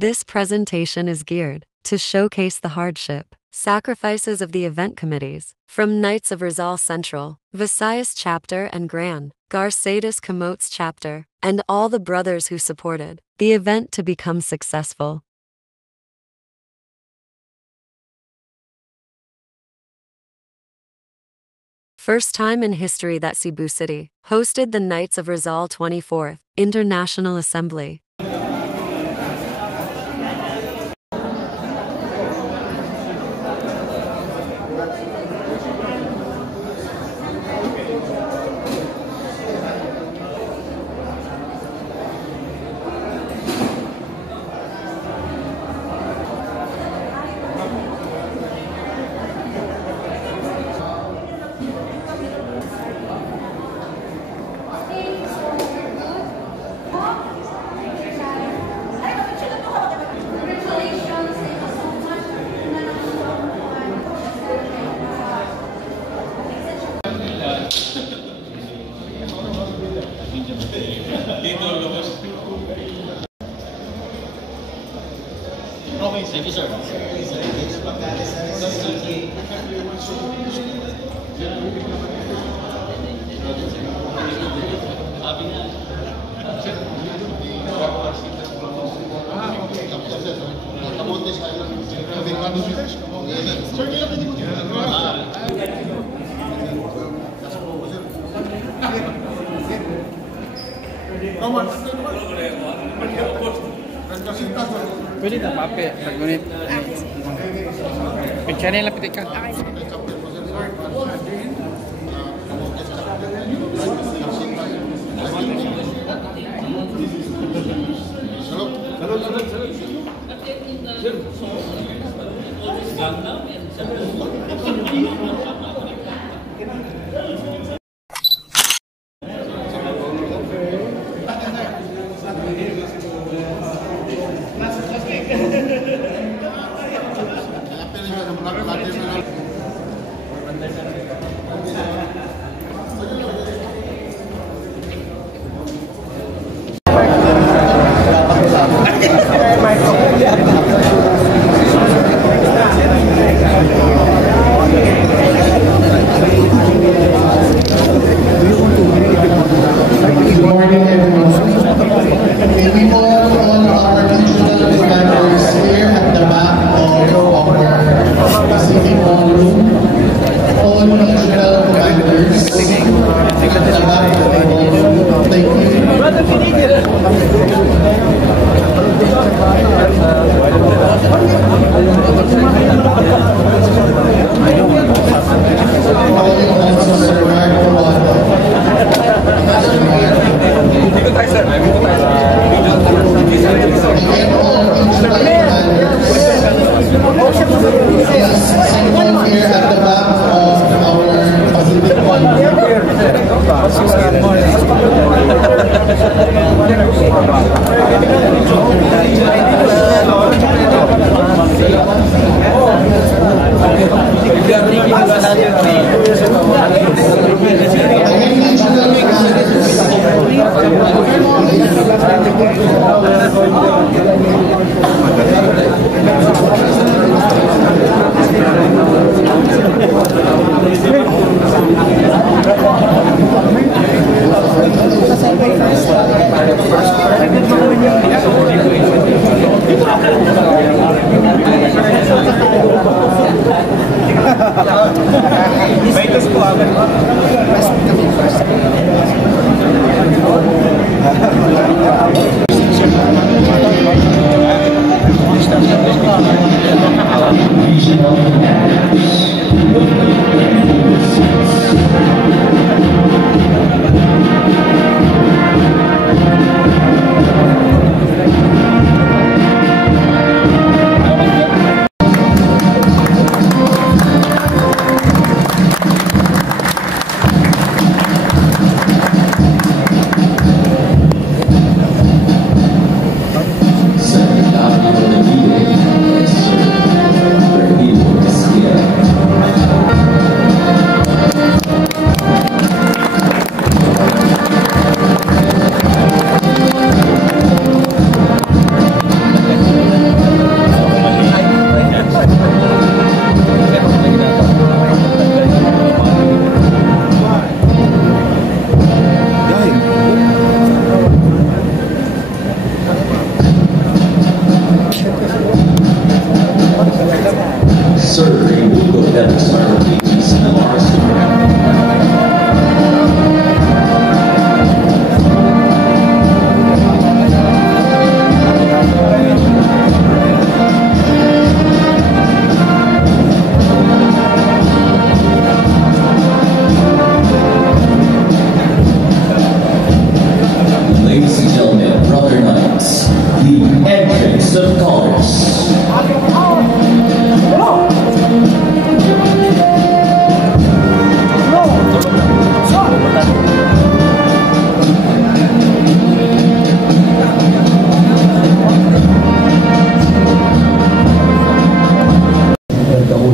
This presentation is geared to showcase the hardship, sacrifices of the event committees from Knights of Rizal Central, Visayas Chapter and Gran Garcetas Camotes Chapter, and all the brothers who supported the event to become successful. First time in history that Cebu City hosted the Knights of Rizal 24th International Assembly. Okay, thank you, sir. Pwede na pape, pag-unit. Picture lang pitik ka. Second,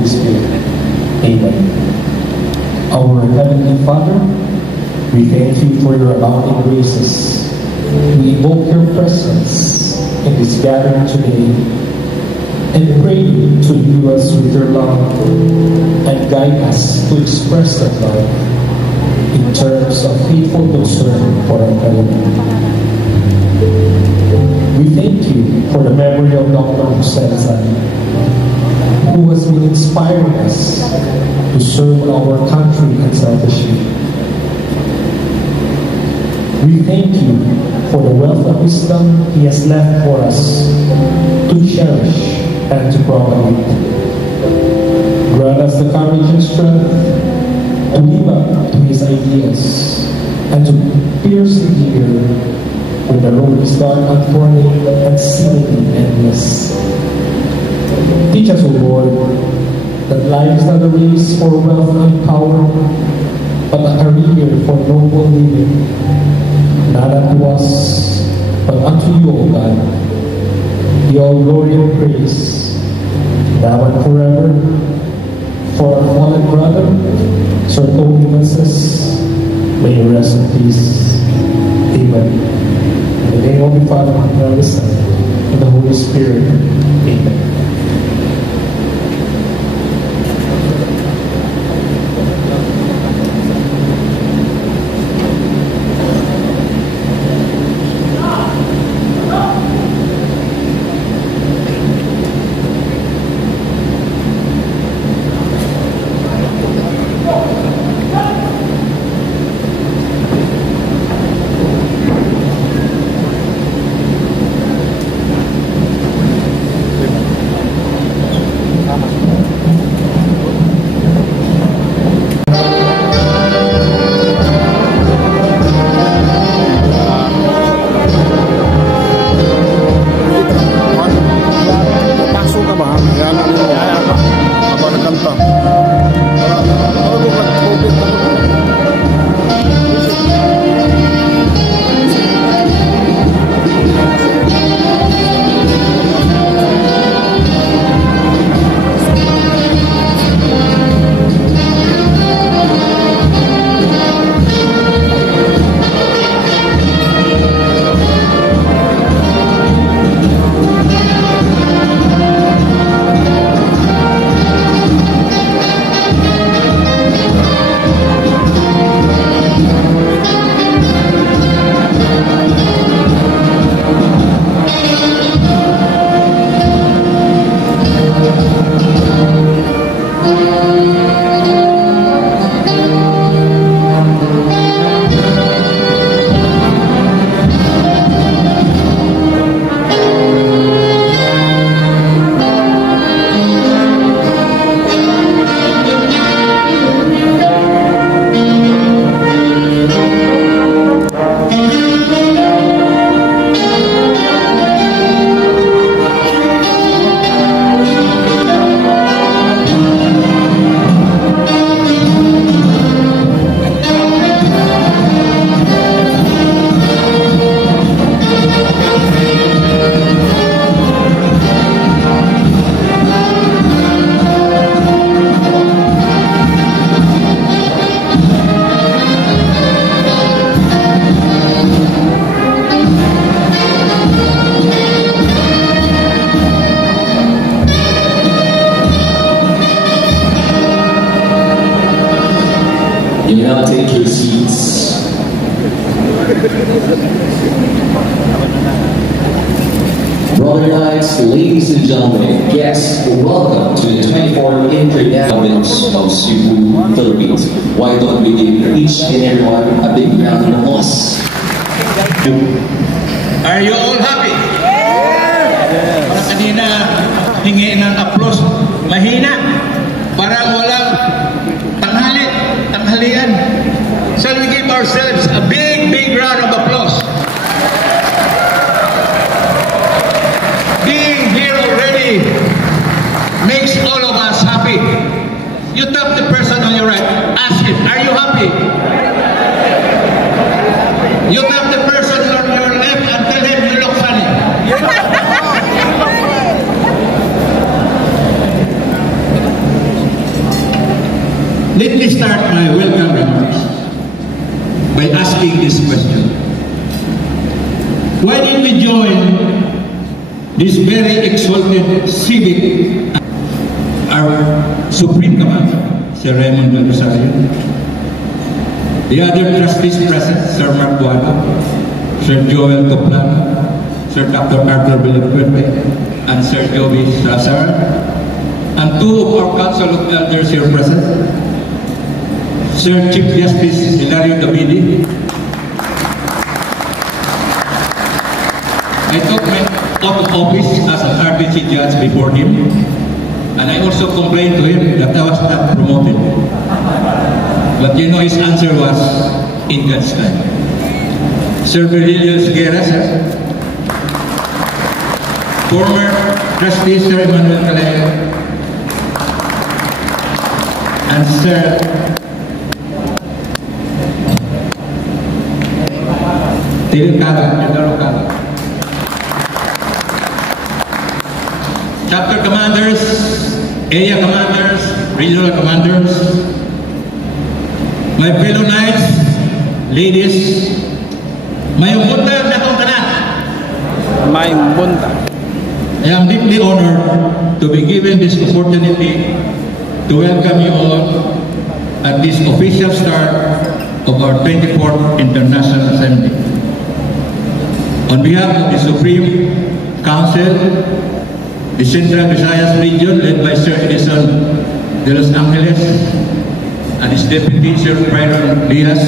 Holy Spirit. Amen. Our Heavenly Father, we thank you for your abounding graces. We invoke your presence in this gathering today and pray you to imbue us with your love and guide us to express that love in terms of faithful concern for our fellow man. We thank you for the memory of Dr. Jose Rizal, who has been inspiring us to serve our country unselfishly. We thank you for the wealth of wisdom he has left for us to cherish and to propagate. Grant us the courage and strength to live up to his ideals and to pierce the ear when the road is dark and thorny and seemingly endless. Teach us, O Lord, that life is not a race for wealth and power, but a career for noble living, not unto us, but unto you, O God, the all glory and praise, now and forever, for our fallen brother, Sir Tony Vences, may you rest in peace. Amen. In the name of the Father, and of the Son, and the Holy Spirit. Amen. You may now take your seats. Brother Knights, ladies and gentlemen, guests, welcome to the 24th International Convention of Cebu, Philippines. Why don't we give each and everyone a big round of applause? Are you all happy? Yes! Para kanina, hingi ng applause, mahina. Parang walang tanghalian. Shall we give ourselves a big round of applause? Being here already makes all of us happy. You tap the person on your right, ask him, are you happy? You tap the person on your left and tell him you look funny. Let me start my welcome remarks by asking this question. Why did we join this very exalted civic? Our Supreme Commander, Sir Raymond Del Rosario, the other trustees present, Sir Mark Guado, Sir Joel Toplano, Sir Dr. Arthur Villafuerte, and Sir Joby Salazar, and two of our Council of Elders here present, Sir Chief Justice Hilario Davidi. I took my oath of office as an RTC judge before him, and I also complained to him that I was not promoted. But you know, his answer was, in God's time. Sir Virgilio Guerra, sir. Former trustee, Sir Emmanuel Calero. And Sir Teodoro. Chapter commanders, area commanders, regional commanders, my fellow knights, ladies, mayong bunta na itong tanan. May bunta. I am deeply honored to be given this opportunity to welcome you all at this official start of our 24th International Assembly. On behalf of the Supreme Council, the Central Visayas region led by Sir Edison de Los Angeles and his deputy Sir Byron Diaz,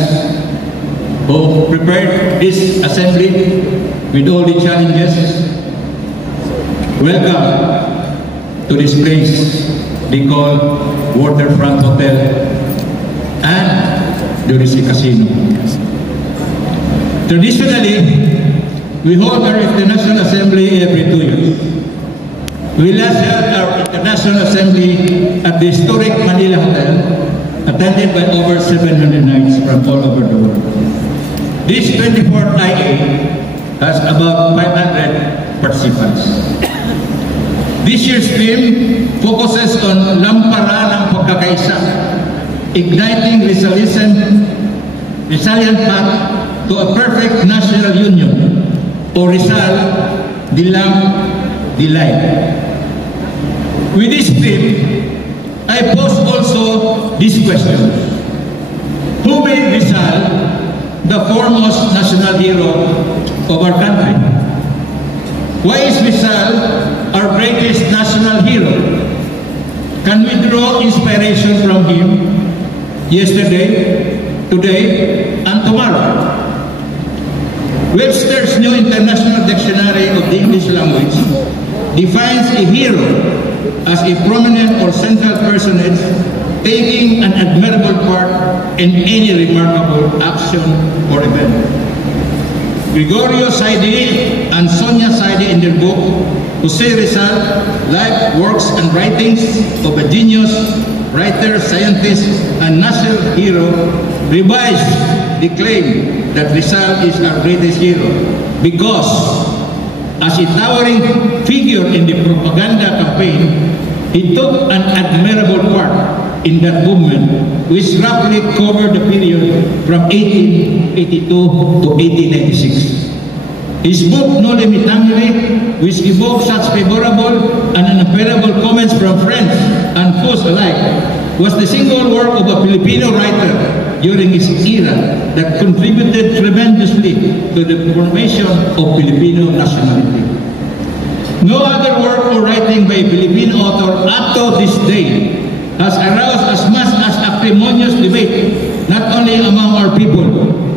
who prepared this assembly with all the challenges. Welcome to this place they call Waterfront Hotel and the Risi Casino. Traditionally, we hold our International Assembly every 2 years. We last held our International Assembly at the historic Manila Hotel, attended by over 700 knights from all over the world. This 24th IA has about 500 participants. This year's theme focuses on lampara ng pagkakaisa, igniting resilient path to a perfect national union, or Rizal, the lamp, the light. With this theme, I pose also this question: who made Rizal the foremost national hero of our country? Why is Rizal our greatest national hero? Can we draw inspiration from him yesterday, today, and tomorrow? Webster's New International Dictionary of the English Language defines a hero as a prominent or central personage taking an admirable part in any remarkable action or event. Gregorio Saidi and Sonia Saidi in their book, Jose Rizal, Life, Works, and Writings of a Genius, Writer, Scientist, and National Hero, revised the claim that Rizal is our greatest hero because, as a towering figure in the propaganda campaign, he took an admirable part in that movement, which roughly covered the period from 1882 to 1896. His book, Noli Me Tangere, which evoked such favorable and unfavorable comments from friends and foes alike, was the single work of a Filipino writer during his era that contributed tremendously to the formation of Filipino nationality. No other work or writing by a Filipino author up to this day has aroused as much as acrimonious debate, not only among our people,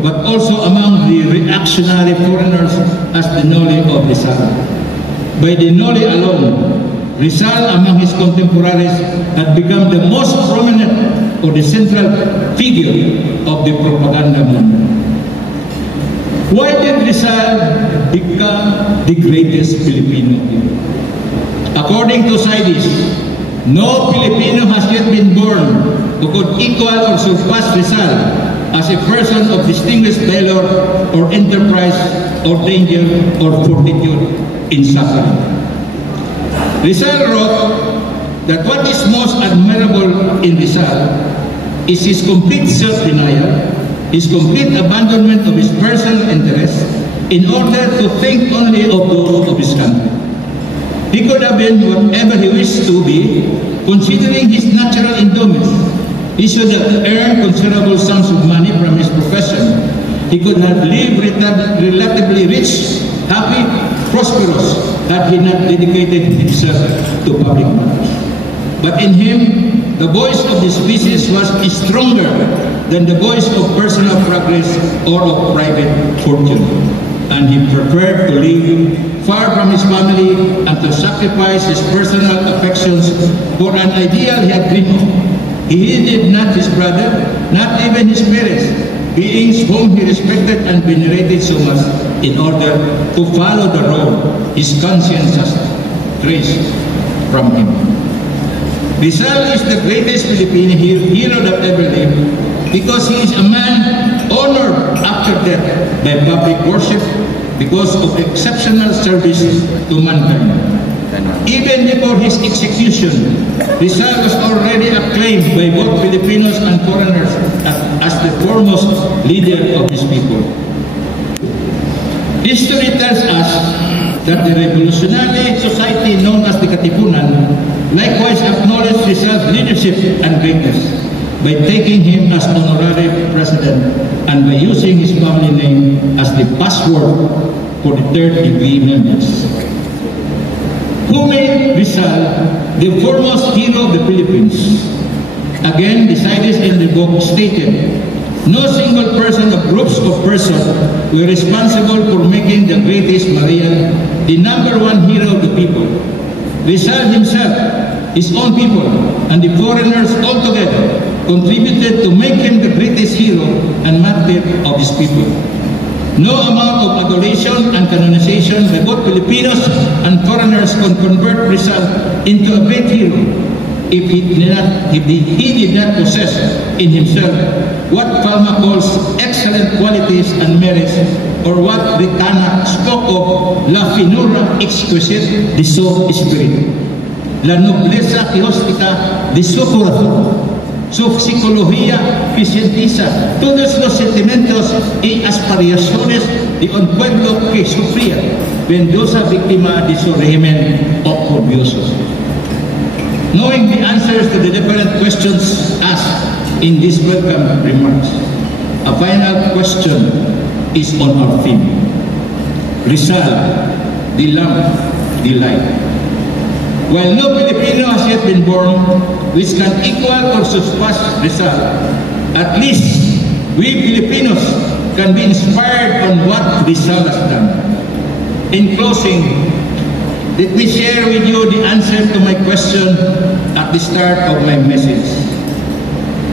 but also among the reactionary foreigners as the Noli of Rizal. By the Noli alone, Rizal among his contemporaries had become the most prominent or the central figure of the propaganda movement. Why did Rizal become the greatest Filipino hero? According to Saidis, no Filipino has yet been born who could equal or surpass Rizal as a person of distinguished valor or enterprise or danger or fortitude in suffering. Rizal wrote that what is most admirable in Rizal is his complete self-denial, his complete abandonment of his personal interests in order to think only of those of his country. He could have been whatever he wished to be, considering his natural endowments. He should have earned considerable sums of money from his profession. He could have lived relatively rich, happy, prosperous, had he not dedicated himself to public matters. But in him, the voice of the species was stronger than the voice of personal progress or of private fortune. And he preferred to live far from his family and to sacrifice his personal affections for an ideal he had dreamed of. He heeded not his brother, not even his parents, beings whom he respected and venerated so much, in order to follow the road his conscience has traced from him. Rizal is the greatest Filipino hero that ever lived because he is a man honored after death by public worship because of exceptional service to mankind. Even before his execution, Rizal was already acclaimed by both Filipinos and foreigners as the foremost leader of his people. History tells us that the revolutionary society known as the Katipunan likewise acknowledged Rizal's leadership and greatness by taking him as honorary president and by using his family name as the password for the third-degree members. Who made Rizal the foremost hero of the Philippines? Again, the scientists in the book stated, no single person or groups of persons were responsible for making the greatest Marian the #1 hero of the people. Rizal himself, his own people, and the foreigners altogether contributed to make him the greatest hero and martyr of his people. No amount of adulation and canonization by both Filipinos and foreigners can convert Rizal into a great hero if he did not possess in himself what Palma calls excellent qualities and merits, or what Ritana spoke of, la finura exquisite de su espíritu, la nobleza teóstica de su corazón, su psicología que sintetiza todos los sentimientos y aspiraciones de un pueblo que sufría, vendosa víctima de su régimen oprobioso. Knowing the answers to the different questions asked in these welcome remarks, a final question is on our theme. Rizal, the lamp, the light. While no Filipino has yet been born which can equal or surpass Rizal, at least we Filipinos can be inspired on what Rizal has done. In closing, let me share with you the answer to my question at the start of my message.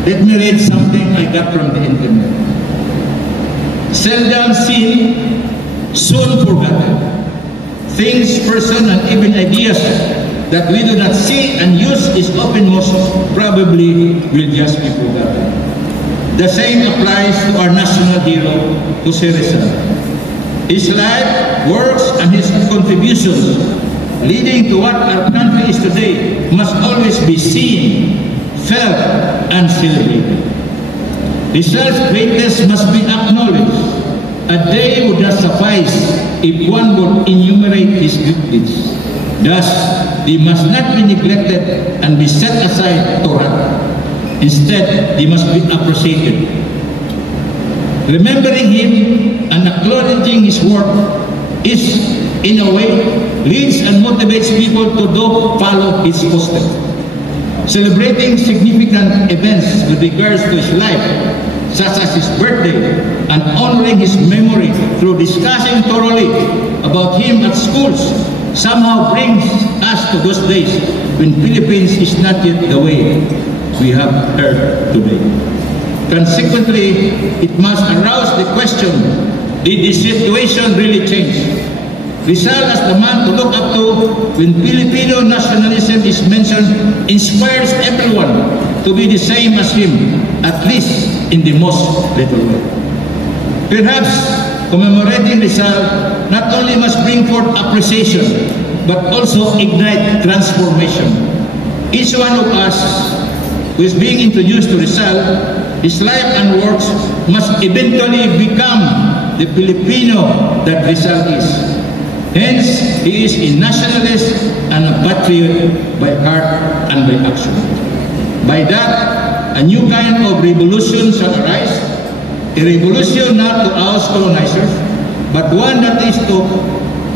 Let me read something I got from the internet. Seldom seen, soon forgotten. Things, person, and even ideas that we do not see and use is often most probably will just be forgotten. The same applies to our national hero, Jose Rizal. His life, works, and his contributions leading to what our country is today must always be seen, felt, and celebrated. Rizal's greatness must be acknowledged. A day would not suffice if one would enumerate his good deeds. Thus, they must not be neglected and be set aside to rot. Instead, they must be appreciated. Remembering him and acknowledging his work is, in a way, leads and motivates people to follow his footsteps. Celebrating significant events with regards to his life, such as his birthday, and honoring his memory through discussing thoroughly about him at schools, somehow brings us to those days when Philippines is not yet the way we have heard today. Consequently, it must arouse the question, did the situation really change? Rizal as the man to look up to when Filipino nationalism is mentioned inspires everyone to be the same as him, at least in the most little way. Perhaps commemorating Rizal not only must bring forth appreciation, but also ignite transformation. Each one of us who is being introduced to Rizal, his life and works must eventually become the Filipino that Rizal is. Hence, he is a nationalist and a patriot by heart and by action. By that, a new kind of revolution shall arise, a revolution not to oust colonizers, but one that is to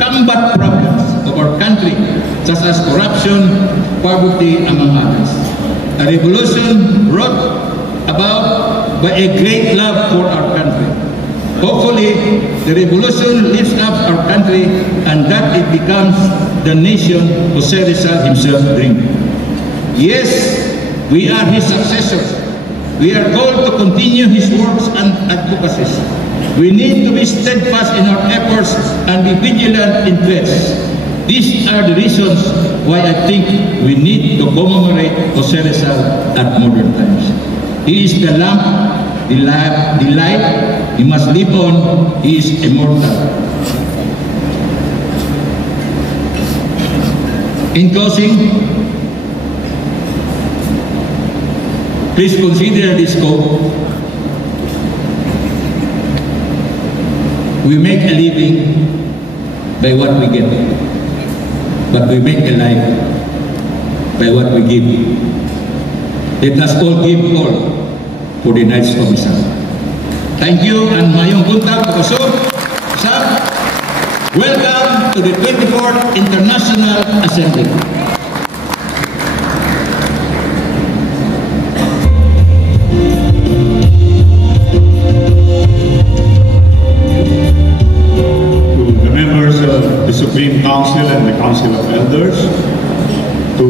combat problems of our country, such as corruption, poverty, among others. A revolution brought about by a great love for our country. Hopefully, the revolution lifts up our country and that it becomes the nation Jose Rizal himself dreamed. Yes, we are his successors. We are called to continue his works and advocacies. We need to be steadfast in our efforts and be vigilant in threats. These are the reasons why I think we need to commemorate Jose Rizal at modern times. He is the lamp, the light, he must live on, he is immortal. In closing, please consider this quote. We make a living by what we get, but we make a life by what we give. Let us all give all for the Knights of Rizal. Thank you and mayong buntag kusog. Welcome to the 24th International Assembly. Supreme Council and the Council of Elders, to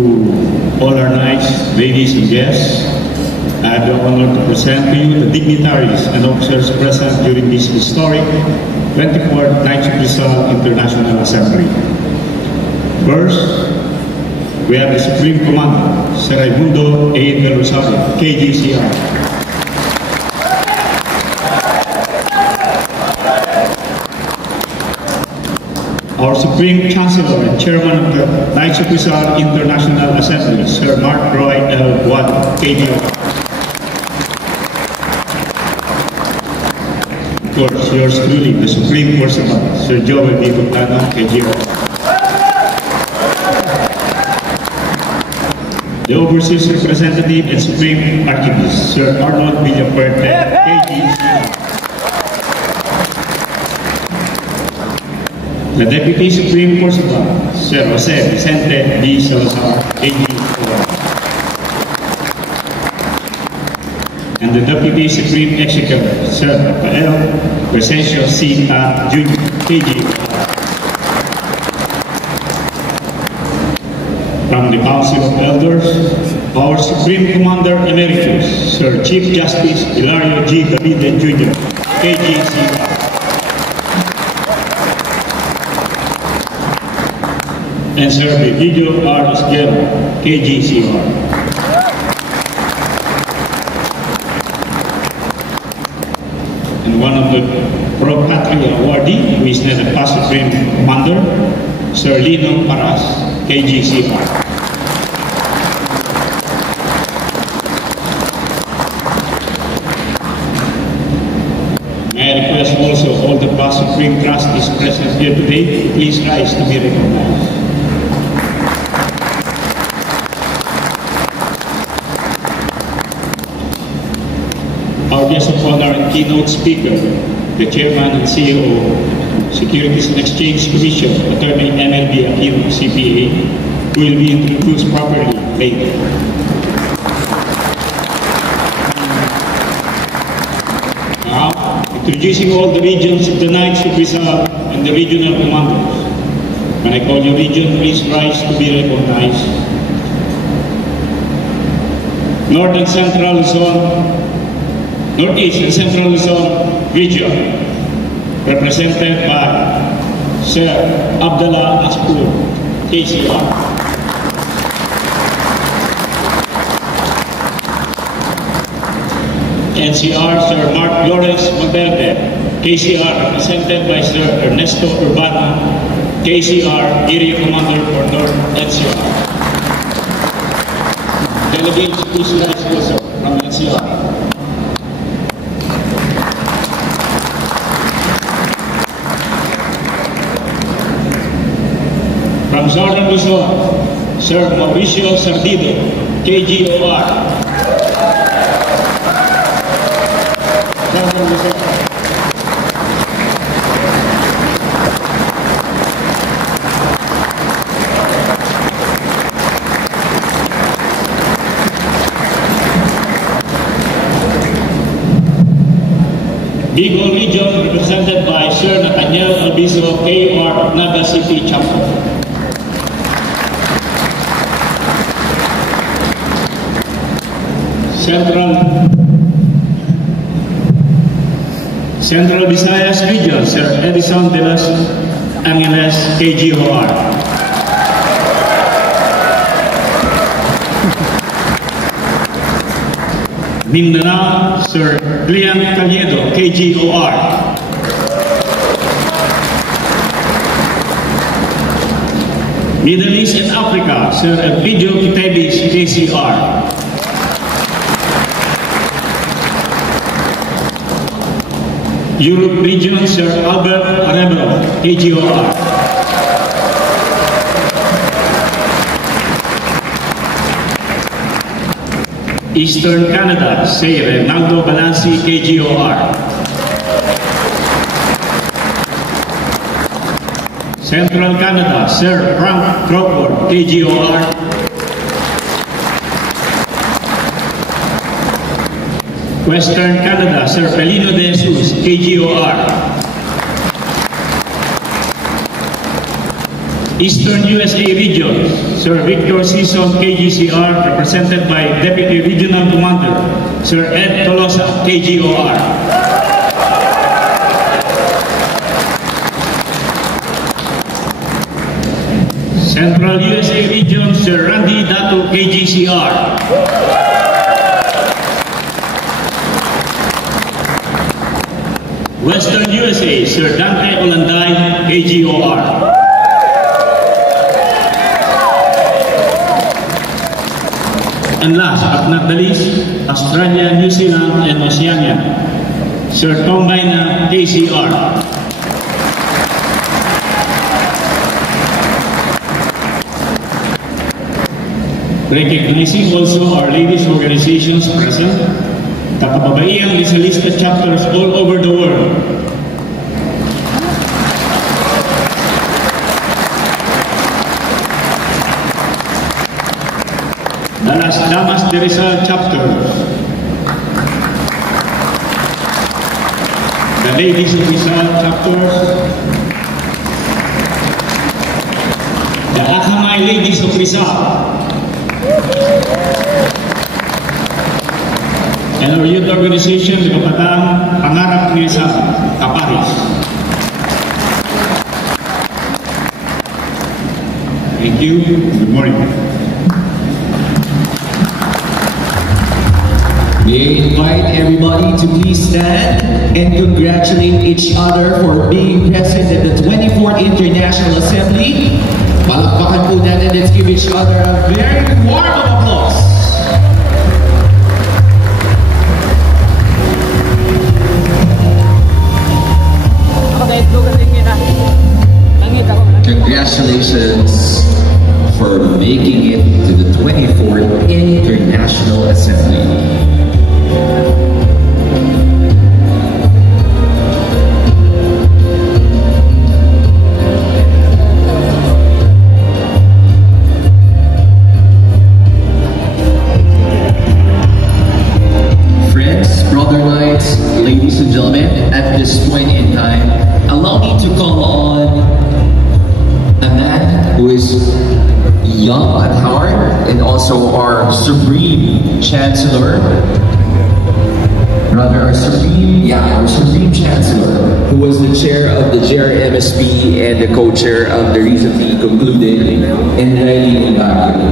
all our knights, ladies and guests, I have the honor to present to you the dignitaries and officers present during this historic 24th Knights of Rizal International Assembly. First, we have the Supreme Commander, Sir Raimundo A. Del Rosario, KGCR. Our Supreme Chancellor and Chairman of the Knights of Rizal International Assembly, Sir Mark Roy L. Guado, KGO. Of course, yours truly, the Supreme Forceman, Sir Joel D. Butano, KGO. The Overseas Representative and Supreme Archivist, Sir Arnold Villafuerte, KGO. The Deputy Supreme Forceman, Sir Jose Vicente D. Salazar, KGO. And the Deputy Supreme Executive, Sir Rafael Crescencio C. Ta Jr., KGO. From the Council of Elders, our Supreme Commander Emeritus, Sir Chief Justice Hilario G. Davide Jr., KGCR. And Sir Virgilio R. Esguerra, KGCR. And one of the Pro Patria awardee, who is now the past Supreme Commander, Sir Lino Paras, KGCR. May I request also all the past Supreme Trustees present here today, please rise to be recognized. Our guest of honor and keynote speaker, the Chairman and CEO, Securities and Exchange Commission, Attorney MLB Aquino, CPA, who will be introduced properly later. Now, introducing all the regions of the Knights of Rizal and the regional commanders. When I call you region, please rise to be recognized. North and Central Zone, Northeast and Central Luzon region, represented by Sir Abdullah Aspur, KCR. NCR, Sir Mark Lawrence Monterde, KCR, represented by Sir Ernesto Urbano, KCR, Area Commander for North NCR. The Delegate, please rise also from NCR. From Southern Luzon, Sir Mauricio Sardido, KGOR. Southern Luzon. Bicol Region represented by Sir Nathaniel Albizo, KOR, Naga City Chapter. Central Visayas Region, Sir Edison de los Angeles, KGOR. Mindanao, Sir Lian Calledo, KGOR. Middle East and Africa, Sir Elpidio Kitebis, KCR. Europe Region, Sir Albert Arevalo, KGOR. Eastern Canada, Sir Reynaldo Balanci, KGOR. Central Canada, Sir Frank Crawford, KGOR. Western Canada, Sir Pelino de Jesus, KGOR. Eastern USA Region, Sir Victor Sison, KGCR, represented by Deputy Regional Commander, Sir Ed Tolosa, KGOR. Central USA Region, Sir Randy Dato, KGCR. Western USA, Sir Dante Olanday, KGOR. And last but not the least, Australia, New Zealand, and Oceania, Sir Tom Baina, KCR. Recognizing also our ladies organizations present, the Kababaihang Rizalista chapters all over the world. The Las Damas de Rizal chapter, the Ladies of Rizal chapters, the Akamai Ladies of Rizal, and our youth organization, the Kapatang Pangarap ni Rizal, Kaparis. Thank you. Good morning. May I invite everybody to please stand and congratulate each other for being present at the 24th International Assembly. Palakpakan po natin, let's give each other a very warm applause. Congratulations for making it to the 24th International Assembly. Friends, brother knights, ladies and gentlemen, at this point in time, allow me to call on a man who is young at heart and also our Supreme Chancellor. Rather, our Supreme Chancellor, who was the chair of the JRMSP and the co-chair of the recently concluded NID Indaki.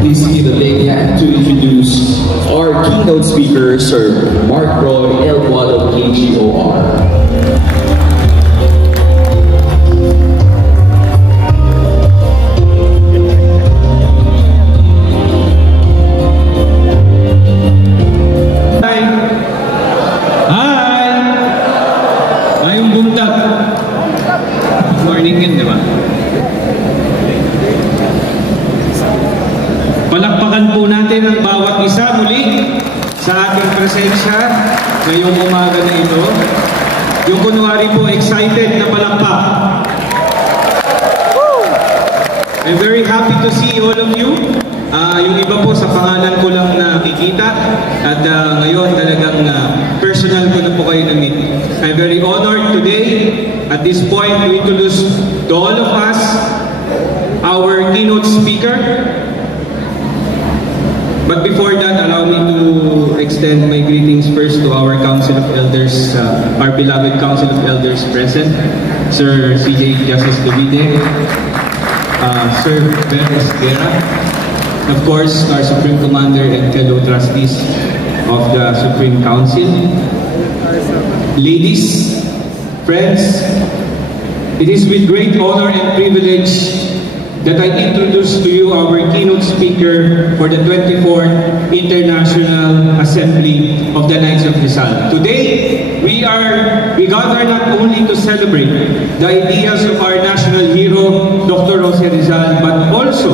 Please give a big hand to introduce our keynote speaker, Sir Mark Roy, L1 of KGOR. Palakpakan po natin ang bawat isa muli sa ating presensya ngayong umaga na ito. Yung kunwari po excited na palakpak. I'm very happy to see all of you. Yung iba po sa pangalan ko lang nakikita at ngayon talagang personal ko na po kayo na-meet. I'm very honored today at this point to introduce to all of us our keynote speaker. But before that, allow me to extend my greetings first to our Council of Elders, our beloved Council of Elders present, Sir C.J. Justice Davide, Sir Ben Esguerra, of course, our Supreme Commander and fellow trustees of the Supreme Council. Ladies, friends, it is with great honor and privilege that I introduce to you our keynote speaker for the 24th International Assembly of the Knights of Rizal. Today, we gather not only to celebrate the ideas of our national hero, Dr. Jose Rizal, but also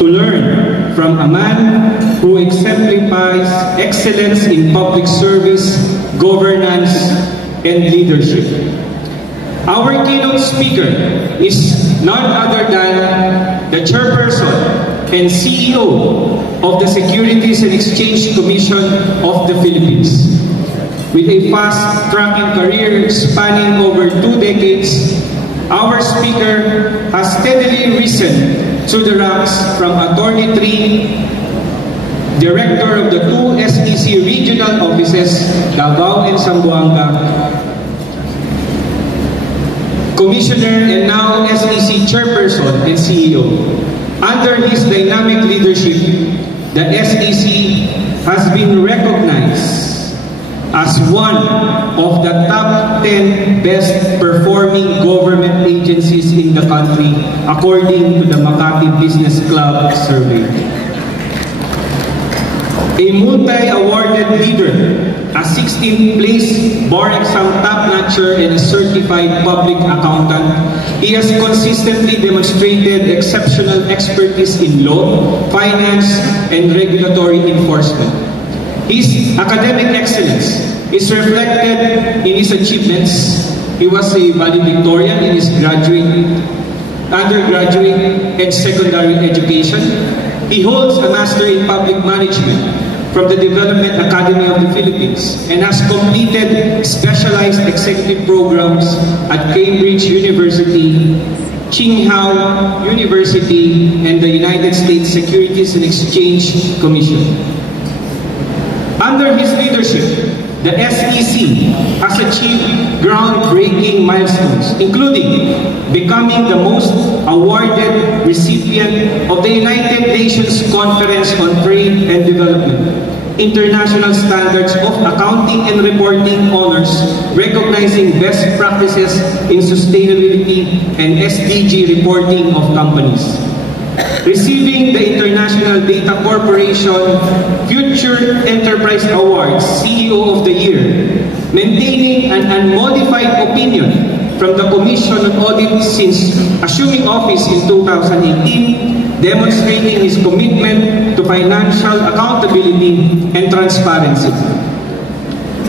to learn from a man who exemplifies excellence in public service, governance, and leadership. Our keynote speaker is none other than the chairperson and CEO of the Securities and Exchange Commission of the Philippines. With a fast-tracking career spanning over 2 decades, our speaker has steadily risen through the ranks from Attorney 3, Director of the 2 SEC regional offices, Davao and Zamboanga, Commissioner and now SEC Chairperson and CEO. Under his dynamic leadership, the SEC has been recognized as one of the top 10 best performing government agencies in the country according to the Makati Business Club survey. A multi-awarded leader, a 16th place bar exam top-notcher and a certified public accountant, he has consistently demonstrated exceptional expertise in law, finance, and regulatory enforcement. His academic excellence is reflected in his achievements. He was a valedictorian in his undergraduate, and secondary education. He holds a Master in Public Management from the Development Academy of the Philippines and has completed specialized executive programs at Cambridge University, Tsinghua University, and the United States Securities and Exchange Commission. Under his leadership, the SEC has achieved groundbreaking milestones, including becoming the most awarded recipient of the United Nations Conference on Trade and Development, International Standards of Accounting and Reporting honors, recognizing best practices in sustainability and SDG reporting of companies. Receiving the International Data Corporation Future Enterprise Awards CEO of the Year, maintaining an unmodified opinion from the Commission on Audit since assuming office in 2018, demonstrating his commitment to financial accountability and transparency.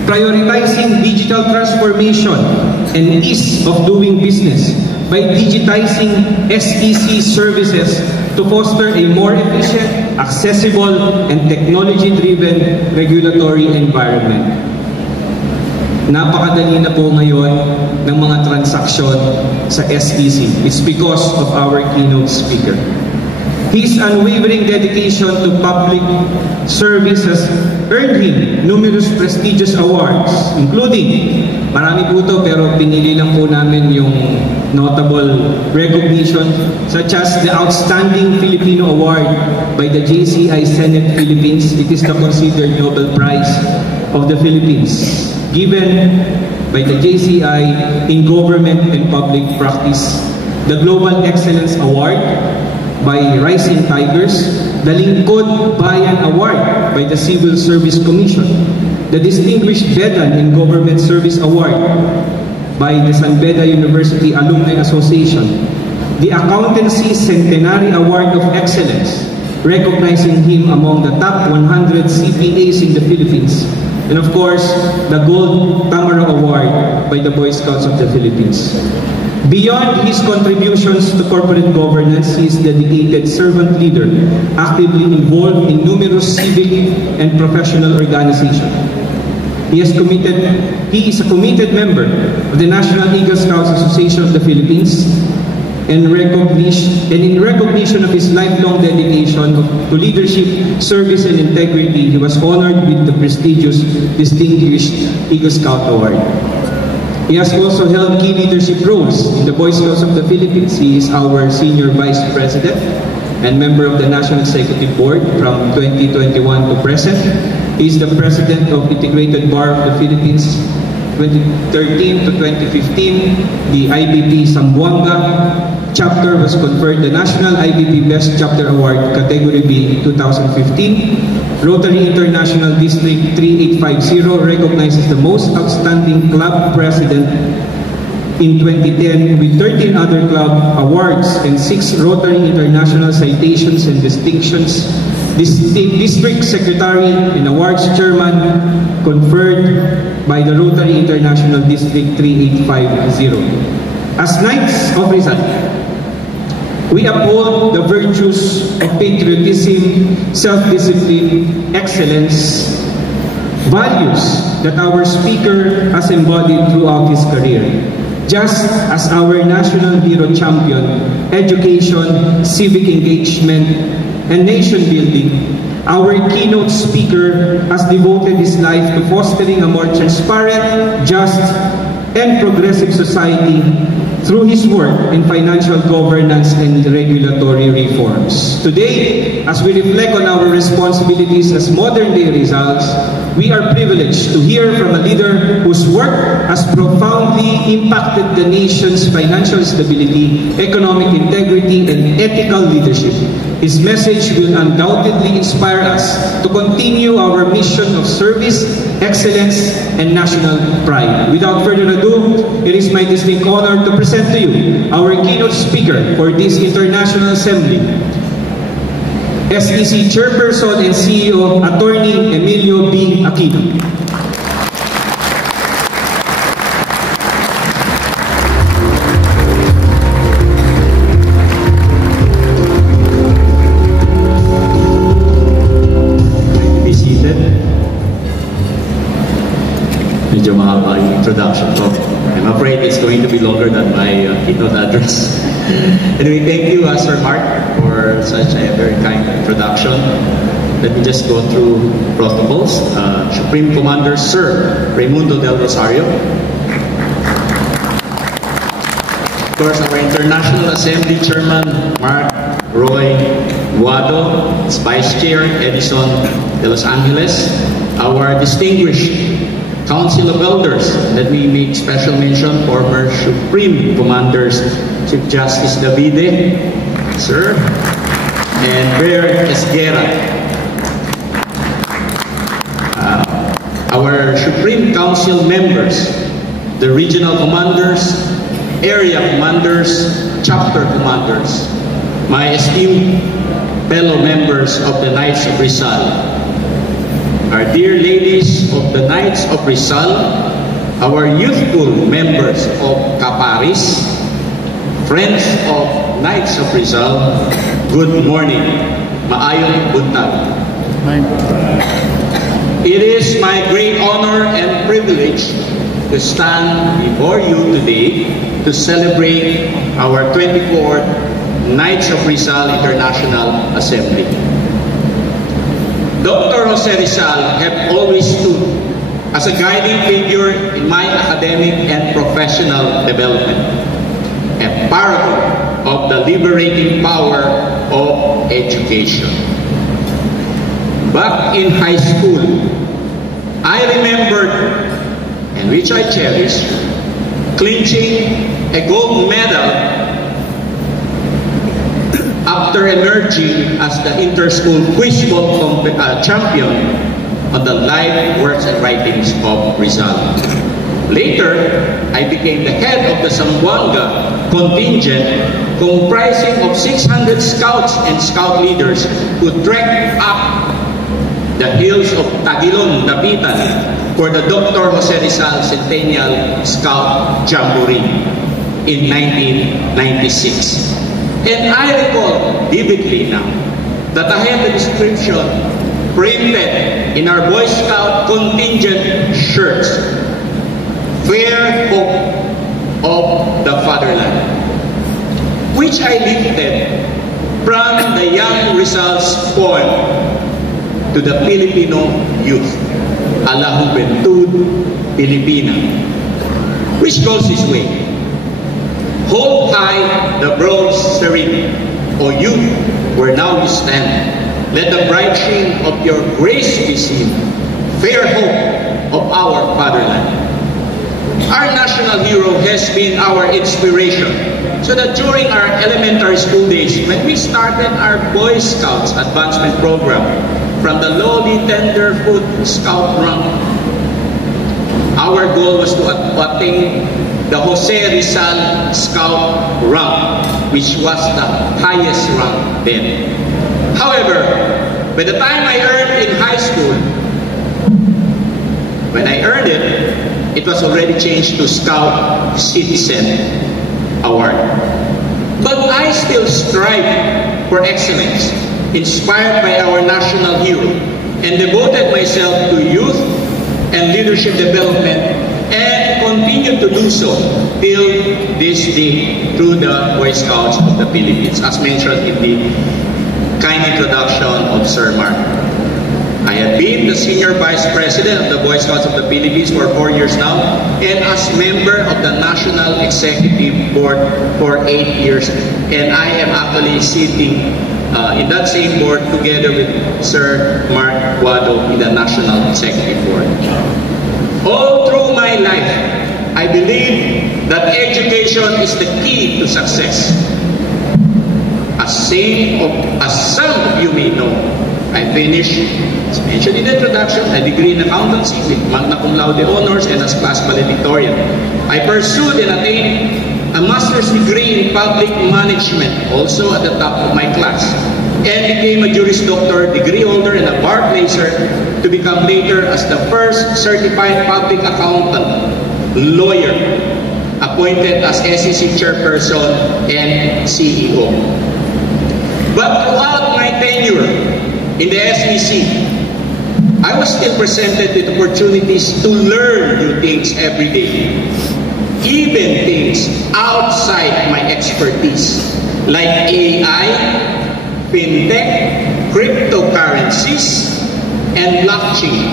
Prioritizing digital transformation and ease of doing business by digitizing SEC services to foster a more efficient, accessible, and technology-driven regulatory environment. Napakadali na po ngayon ng mga transaksyon sa SEC. It's because of our keynote speaker. His unwavering dedication to public service has earned him numerous prestigious awards, including, marami po ito pero pinili lang po namin yung notable recognition such as the Outstanding Filipino Award by the JCI Senate Philippines. It is the considered Nobel Prize of the Philippines, given by the JCI in Government and Public Practice. The Global Excellence Award by Rising Tigers, the Lingkod Bayan Award by the Civil Service Commission, the Distinguished Veteran in Government Service Award by the San Beda University Alumni Association, the Accountancy Centenary Award of Excellence recognizing him among the top 100 CPAs in the Philippines. And of course, the Gold Tamara Award by the Boy Scouts of the Philippines. Beyond his contributions to corporate governance, he is a dedicated servant leader, actively involved in numerous civic and professional organizations. He is a committed member of the National Eagle Scouts Association of the Philippines, and in recognition of his lifelong dedication to leadership, service, and integrity, he was honored with the prestigious Distinguished Eagle Scout Award. He has also held key leadership roles in the Boy Scouts of the Philippines. He is our Senior Vice President and member of the National Executive Board from 2021 to present. He is the President of Integrated Bar of the Philippines 2013 to 2015. The IBP Zamboanga chapter was conferred the National IBP Best Chapter Award Category B 2015. Rotary International District 3850 recognizes the most outstanding club president in 2010 with 13 other club awards and 6 Rotary International citations and distinctions. District Secretary and Awards Chairman conferred by the Rotary International District 3850. As Knights of Rizal, we uphold the virtues of patriotism, self-discipline, excellence, values that our speaker has embodied throughout his career. Just as our national hero champion, education, civic engagement, and nation building, our keynote speaker has devoted his life to fostering a more transparent, just, and progressive society through his work in financial governance and regulatory reforms. Today, as we reflect on our responsibilities as modern-day Rizals, we are privileged to hear from a leader whose work has profoundly impacted the nation's financial stability, economic integrity, and ethical leadership. His message will undoubtedly inspire us to continue our mission of service, excellence, and national pride. Without further ado, it is my distinct honor to present to you our keynote speaker for this International Assembly, SEC Chairperson and CEO, Attorney Emilio B. Aquino. Be seated. Medyo mahaba yung introduction ko. I'm afraid it's going to be longer than my keynote address. Anyway, thank you, Sir Mark, for such a very kind introduction. Let me just go through protocols. Supreme Commander Sir Raimundo del Rosario. Of course, our International Assembly Chairman, Mark Roy Guado, Vice Chair, Edison de Los Angeles. Our distinguished Council of Elders, let me make special mention former Supreme Commanders Chief Justice Davide, Sir, and Bear Esguerra. Our Supreme Council members, the regional commanders, area commanders, chapter commanders, my esteemed fellow members of the Knights of Rizal, our dear ladies of the Knights of Rizal, our youthful members of Caparis, friends of Knights of Rizal, good morning. Maayong buntag. It is my great honor and privilege to stand before you today to celebrate our 24th Knights of Rizal International Assembly. Dr. Jose Rizal have always stood as a guiding figure in my academic and professional development, a paragon of the liberating power of education. Back in high school, I remembered, and which I cherish, clinching a gold medal after emerging as the inter-school quiz book champion on the life, works, and writings of Rizal. Later, I became the head of the Zamboanga contingent comprising of 600 scouts and scout leaders who trekked up the hills of Tagilon, Dapitan for the Dr. Jose Rizal Centennial Scout Jamboree in 1996. And I recall vividly now that I have the description printed in our Boy Scout contingent shirts, "Fair Hope of the Fatherland," which I lifted from the young Rizal's poem to the Filipino youth, "A la Juventud Filipina," which goes this way: "Hold high the broad serene, O youth, where now you stand. Let the bright sheen of your grace be seen, fair hope of our fatherland." Our national hero has been our inspiration, so that during our elementary school days, when we started our Boy Scouts advancement program from the lowly tenderfoot scout rank, our goal was to attain the Jose Rizal Scout rank, which was the highest rank then. However, by the time I earned in high school, when I earned it, it was already changed to Scout Citizen Award. But I still strive for excellence, inspired by our national hero, and devoted myself to youth and leadership development, and continue to do so till this day through the Boy Scouts of the Philippines, as mentioned in the kind introduction of Sir Mark. I have been the Senior Vice President of the Boy Scouts of the Philippines for 4 years now, and as member of the National Executive Board for 8 years. And I am actually sitting in that same board together with Sir Mark Guado in the National Executive Board. All through my life, I believe that education is the key to success. As some of you may know, I finished, as mentioned in the introduction, a degree in accountancy with magna cum laude honors and as class valedictorian. I pursued and attained a master's degree in public management, also at the top of my class, and became a Juris Doctor, degree holder, and a bar placer, to become later as the first certified public accountant lawyer appointed as SEC chairperson and CEO. But throughout my tenure in the SEC, I was still presented with opportunities to learn new things every day, even things outside my expertise, like AI, fintech, cryptocurrencies, and blockchain.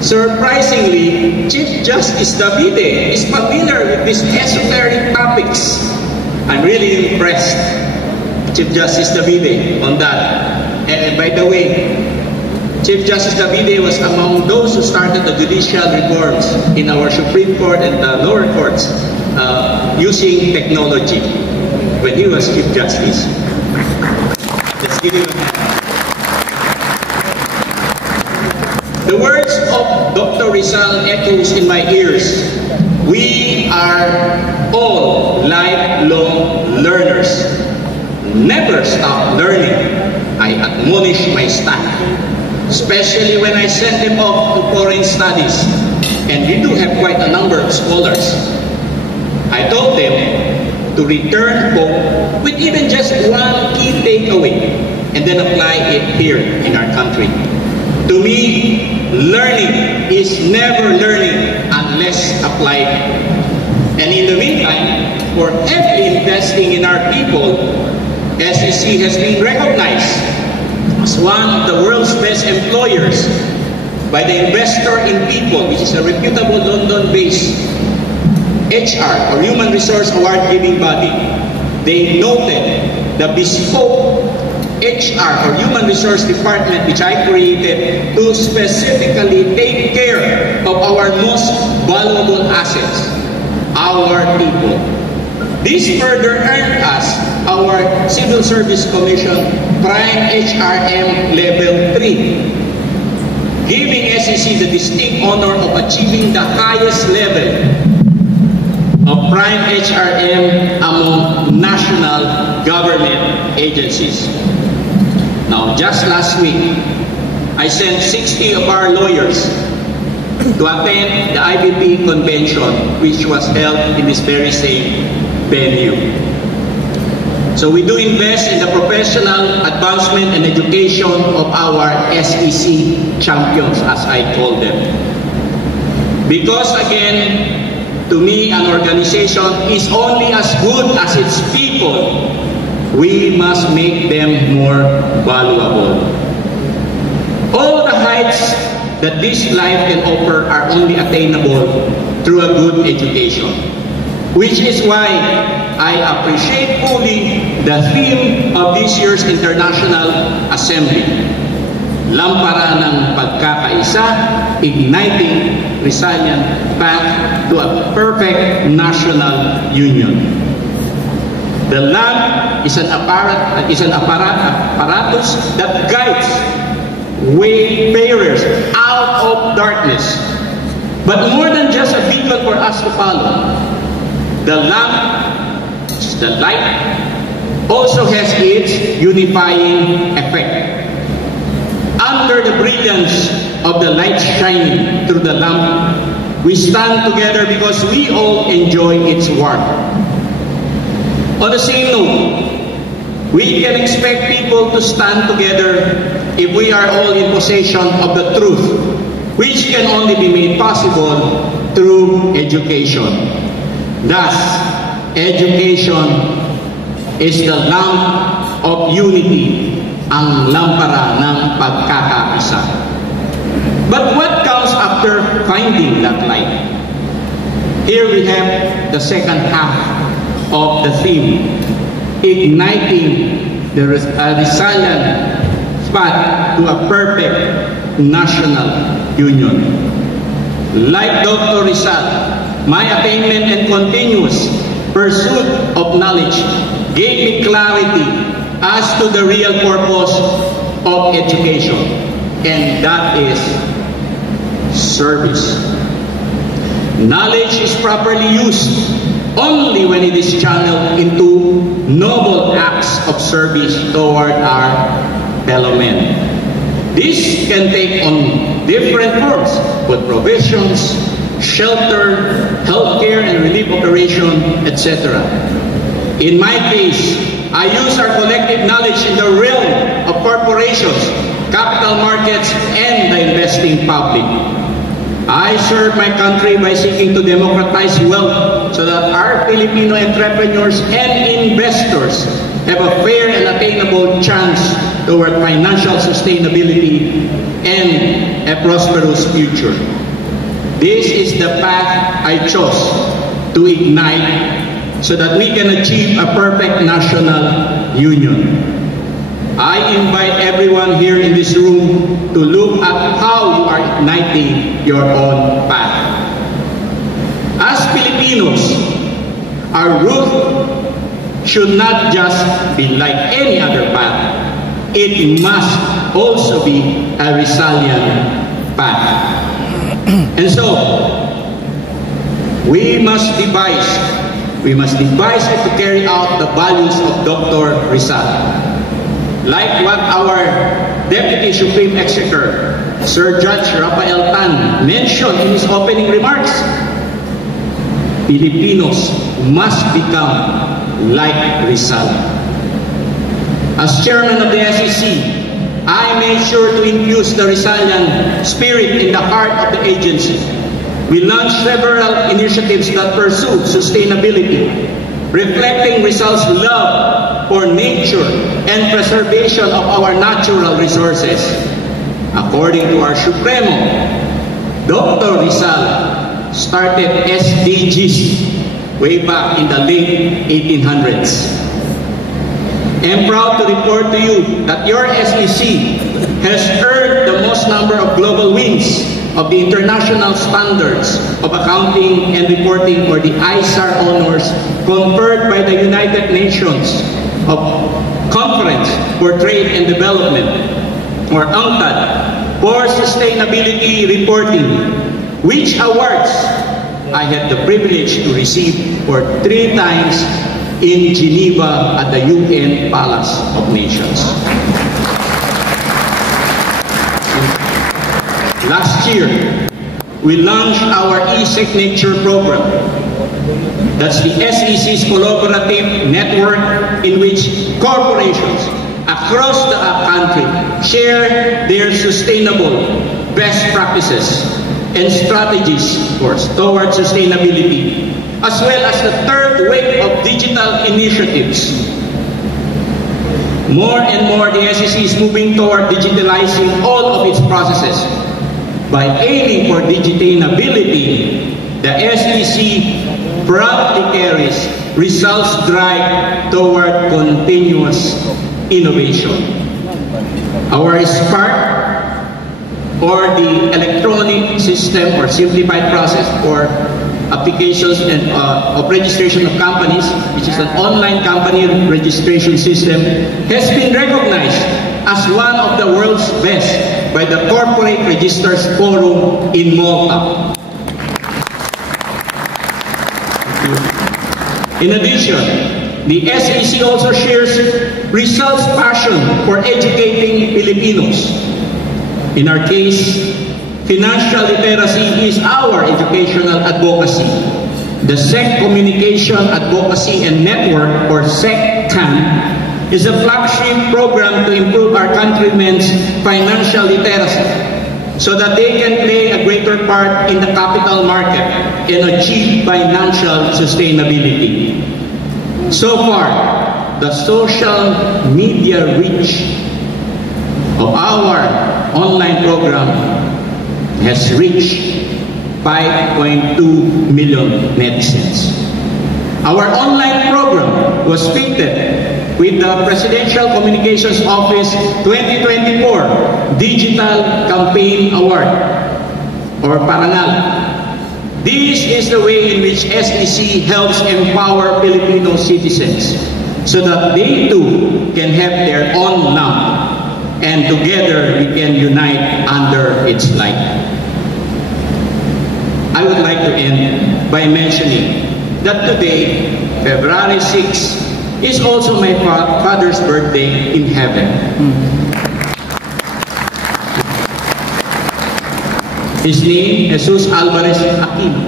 Surprisingly, Chief Justice Davide is familiar with these esoteric topics. I'm really impressed, Chief Justice Davide, on that. And by the way, Chief Justice Davide was among those who started the judicial reforms in our Supreme Court and the lower courts using technology when he was Chief Justice. Let's give him a hand. The words of Dr. Rizal echoes in my ears. We are all lifelong learners. Never stop learning, I admonish my staff, especially when I send them off to foreign studies. And we do have quite a number of scholars. I told them to return home with even just one key takeaway and then apply it here in our country. To me, learning is never learning unless applied. And in the meantime, for heavily investing in our people, SEC has been recognized as one of the world's best employers by the Investor in People, which is a reputable London-based HR, or Human Resource Award-giving body. They noted the bespoke HR, or Human Resource Department, which I created to specifically take care of our most valuable assets, our people. This further earned us our Civil Service Commission Prime HRM Level 3, giving SEC SEC the distinct honor of achieving the highest level of prime HRM among national government agencies. Now, just last week, I sent 60 of our lawyers to attend the IBP convention, which was held in this very same venue. So we do invest in the professional advancement and education of our SEC champions, as I call them. Because again, to me, an organization is only as good as its people. We must make them more valuable. All the heights that this life can offer are only attainable through a good education, which is why I appreciate fully the theme of this year's International Assembly, Lampara ng Pagkakaisa, Igniting Resilient Path to a Perfect National Union. The LAMP is an apparatus that guides wayfarers out of darkness. But more than just a beacon for us to follow, the lamp, the light, also has its unifying effect. Under the brilliance of the light shining through the lamp, we stand together because we all enjoy its warmth. On the same note, we can expect people to stand together if we are all in possession of the truth, which can only be made possible through education. Thus, education is the lamp of unity, ang lampara ng pagkakaisa. But what comes after finding that light? Here we have the second half of the theme, igniting the resilient path to a perfect national union. Like Dr. Rizal, my attainment and continuous pursuit of knowledge gave me clarity as to the real purpose of education, and that is service. Knowledge is properly used only when it is channeled into noble acts of service toward our fellow men. This can take on different forms, food provisions, shelter, healthcare and relief operation, etc. In my case, I use our collective knowledge in the realm of corporations, capital markets, and the investing public. I serve my country by seeking to democratize wealth so that our Filipino entrepreneurs and investors have a fair and attainable chance toward financial sustainability and a prosperous future. This is the path I chose to ignite so that we can achieve a perfect national union. I invite everyone here in this room to look at how you are igniting your own path. As Filipinos, our route should not just be like any other path. It must also be a resilient path. And so, we must devise it to carry out the values of Dr. Rizal. Like what our Deputy Supreme Executive, Sir Judge Rafael Tan, mentioned in his opening remarks, Filipinos must become like Rizal. As chairman of the SEC, I made sure to infuse the Rizalian spirit in the heart of the agency. We launched several initiatives that pursue sustainability, reflecting Rizal's love for nature and preservation of our natural resources. According to our Supremo, Dr. Rizal started SDGs way back in the late 1800s. I'm proud to report to you that your SEC has earned the most number of global wins of the International Standards of Accounting and Reporting, or the ISAR honors, conferred by the United Nations of Conference for Trade and Development, or UNCTAD, for Sustainability Reporting, which awards I had the privilege to receive for 3 times in Geneva at the UN Palace of Nations. Last year, we launched our e-signature program. That's the SEC's collaborative network in which corporations across the country share their sustainable best practices and strategies, of course, towards sustainability, as well as the third wave of digital initiatives. More and more, the SEC is moving toward digitalizing all of its processes. By aiming for digitainability, the SEC proudly carries results drive toward continuous innovation. Our SPARK, or the electronic system or simplified process for applications and of registration of companies, which is an online company registration system, has been recognized as one of the world's best by the Corporate Registers Forum in Malta. In addition, the SEC also shares results passion for educating Filipinos. In our case, financial literacy is our educational advocacy. The SEC Communication Advocacy and Network, or SECCAN, is a flagship program to improve our countrymen's financial literacy so that they can play a greater part in the capital market and achieve financial sustainability. So far, the social media reach of our online program has reached 5.2 million netizens. Our online program was featured with the Presidential Communications Office 2024 Digital Campaign Award, or Parangal. This is the way in which SEC helps empower Filipino citizens so that they too can have their own lamp, and together we can unite under its light. I would like to end by mentioning that today, February 6, is also my father's birthday in heaven. His name, Jesus Alvarez Aquino.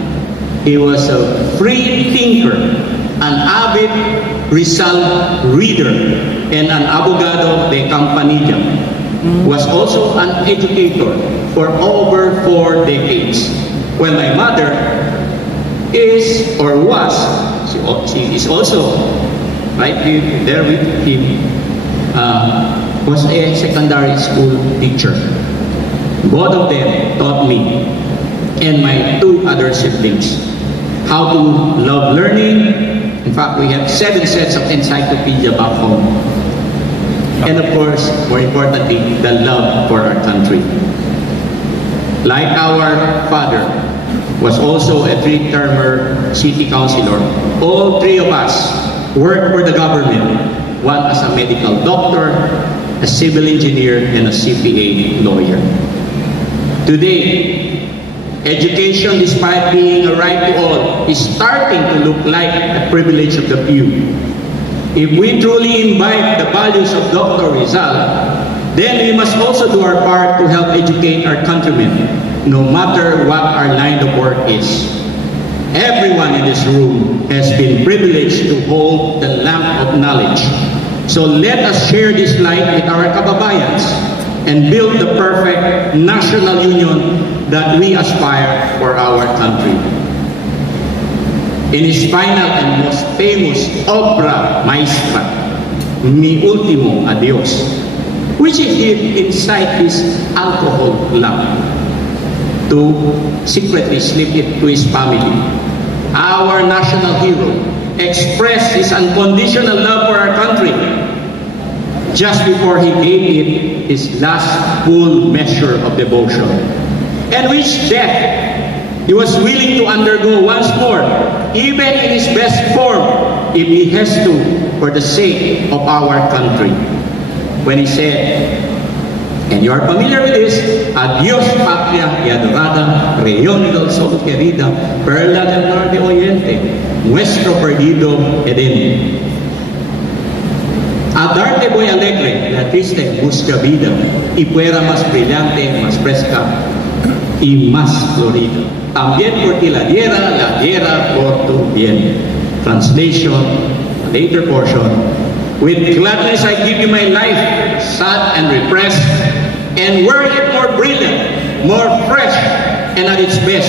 He was a free thinker, an avid Rizal reader, and an abogado de Campanilla. Was also an educator for over 4 decades. When my mother is, or was, she is also right there with him, was a secondary school teacher. Both of them taught me and my 2 other siblings how to love learning. In fact, we have 7 sets of encyclopedia back home. And of course, more importantly, the love for our country. Like our father was also a 3-termer city councilor, all 3 of us worked for the government, one as a medical doctor, a civil engineer, and a CPA lawyer. Today, education, despite being a right to all, is starting to look like a privilege of the few. If we truly imbibe the values of Dr. Rizal, then we must also do our part to help educate our countrymen, no matter what our line of work is. Everyone in this room has been privileged to hold the lamp of knowledge. So let us share this light with our kababayans and build the perfect national union that we aspire for our country. In his final and most famous obra maestra, Mi Ultimo Adios, which he did inside his alcohol lamp to secretly slip it to his family, our national hero expressed his unconditional love for our country just before he gave it his last full measure of devotion, and which death he was willing to undergo once more, even in his best form, if he has to, for the sake of our country. When he said, And you are familiar with this. Adiós, patria y adorada, región del sol querida, perla del mar de oriente, nuestro perdido Edén. A darte voy alegre, la triste busca vida, y fuera más brillante, más fresca y más florida. También por ti la diera por tu bien. Translation, later portion. With gladness I give you my life, sad and repressed, and were it more brilliant, more fresh, and at its best,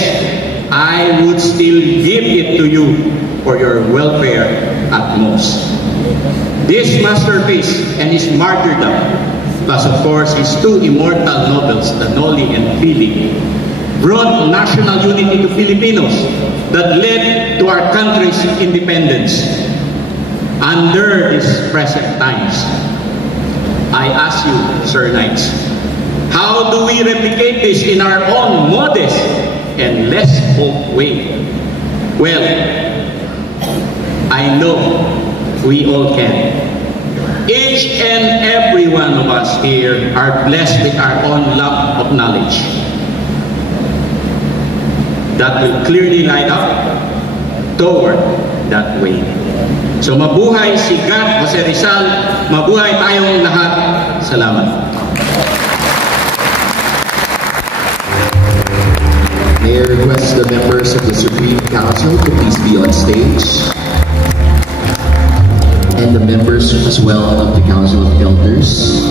I would still give it to you for your welfare at most. This masterpiece and his martyrdom, plus of course his two immortal novels, The Noli and Fili, brought national unity to Filipinos that led to our country's independence. Under these present times, I ask you, Sir Knights, how do we replicate this in our own modest and less hope way? Well, I know we all can. Each and every one of us here are blessed with our own love of knowledge that will clearly light up toward that way. So mabuhay si Gat Jose Rizal, mabuhay tayong lahat. Salamat. May I request the members of the Supreme Council to please be on stage, and the members as well of the Council of Elders.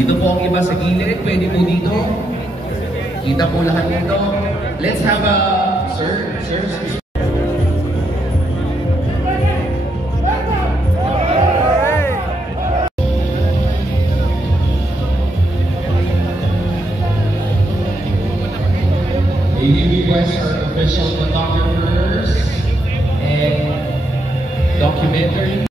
Dito po ang iba sa gilid, pwede po dito. Kita po lahat dito. Let's have a sir. May we request our official photographers and documentary.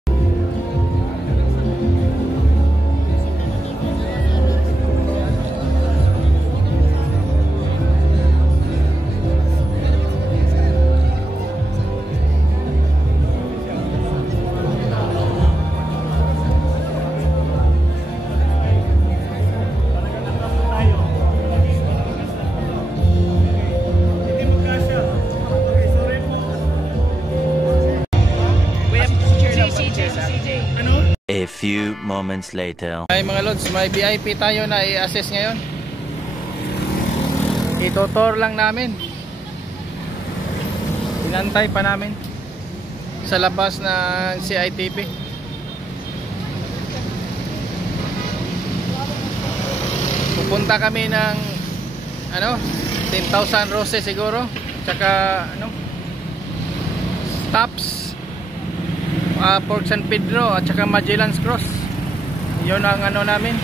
A few moments later. Ay mga lods, may VIP tayo na i-assess ngayon. Itutor lang namin. Inantay pa namin sa labas ng CITP. Pupunta kami ng 10,000 roses siguro, tsaka stops, Port San Pedro at saka Magellan's Cross. Yun ang namin.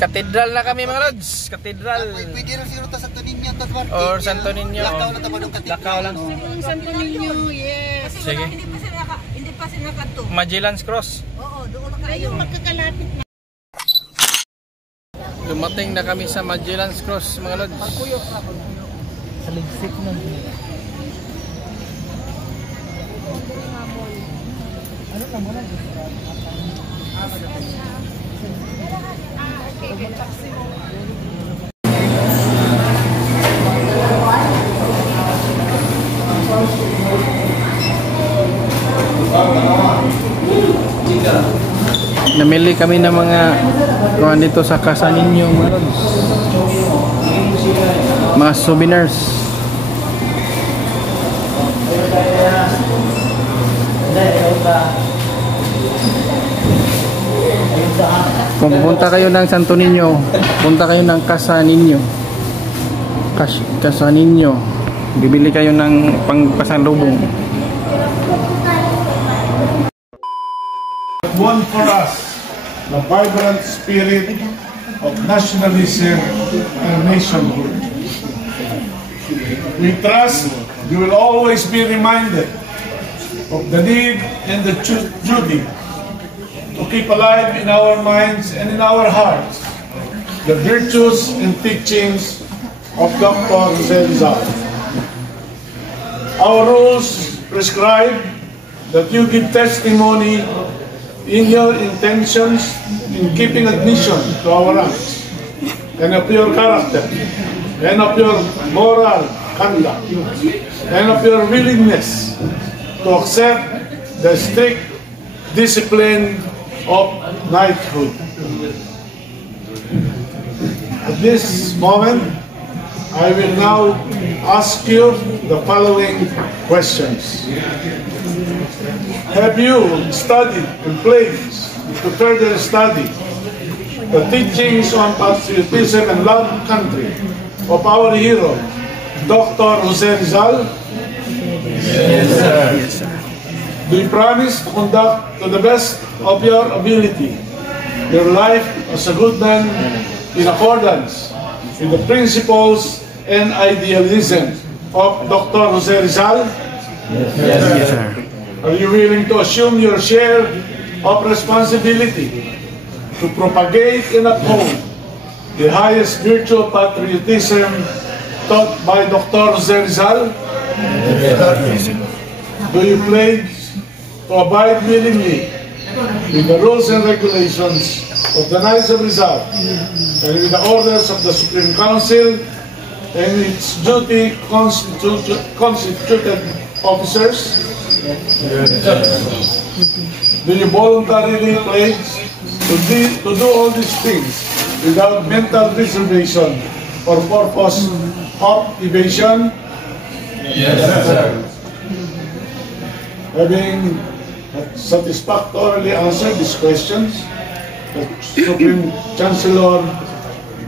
Katedral na kami mga lods. Katedral. Pwede rin siguro ta sa tunin Or Santo Niño. Lakaw lang. Santo Niño, yes. Sige. Hindi pa sila kanto. Magellan's Cross. Oo, doon na kayo. Magkakalapit na. Dumating na kami sa Magellan's Cross, mga lods. Sa ligsik na. Ano ka muna? Namili kami ng mga kuhan dito sa Casa Niño, mga lods. Mga souvenirs. Kung pupunta kayo ng Santo Niño, punta kayo ng Casa Niño. Casa Niño. Bibili kayo ng pangpasalubong. One for us, the vibrant spirit of nationalism and nationhood. We trust you will always be reminded of the need and the duty to keep alive in our minds and in our hearts the virtues and teachings of Dr. Jose Rizal. Our rules prescribe that you give testimony in your intentions in keeping admission to our ranks, and of your character, and of your moral conduct, and of your willingness to accept the strict discipline of knighthood. At this moment, I will now ask you the following questions. Have you studied and pledged to further study the teachings on patriotism and love of country of our hero, Dr. Jose Rizal? Yes, sir. Yes, sir. Do you promise to conduct to the best of your ability your life as a good man in accordance with the principles and idealism of Dr. Jose Rizal? Yes, sir. Are you willing to assume your share of responsibility to propagate and uphold the highest virtue of patriotism taught by Dr. Jose Rizal? Yes, sir. Do you pledge to abide willingly with the rules and regulations of the Knights of Rizal and with the orders of the Supreme Council and its duty constituted officers? Do you voluntarily pledge to do all these things without mental reservation or purpose of evasion? Yes, sir. Having satisfactorily answered these questions, the Supreme Chancellor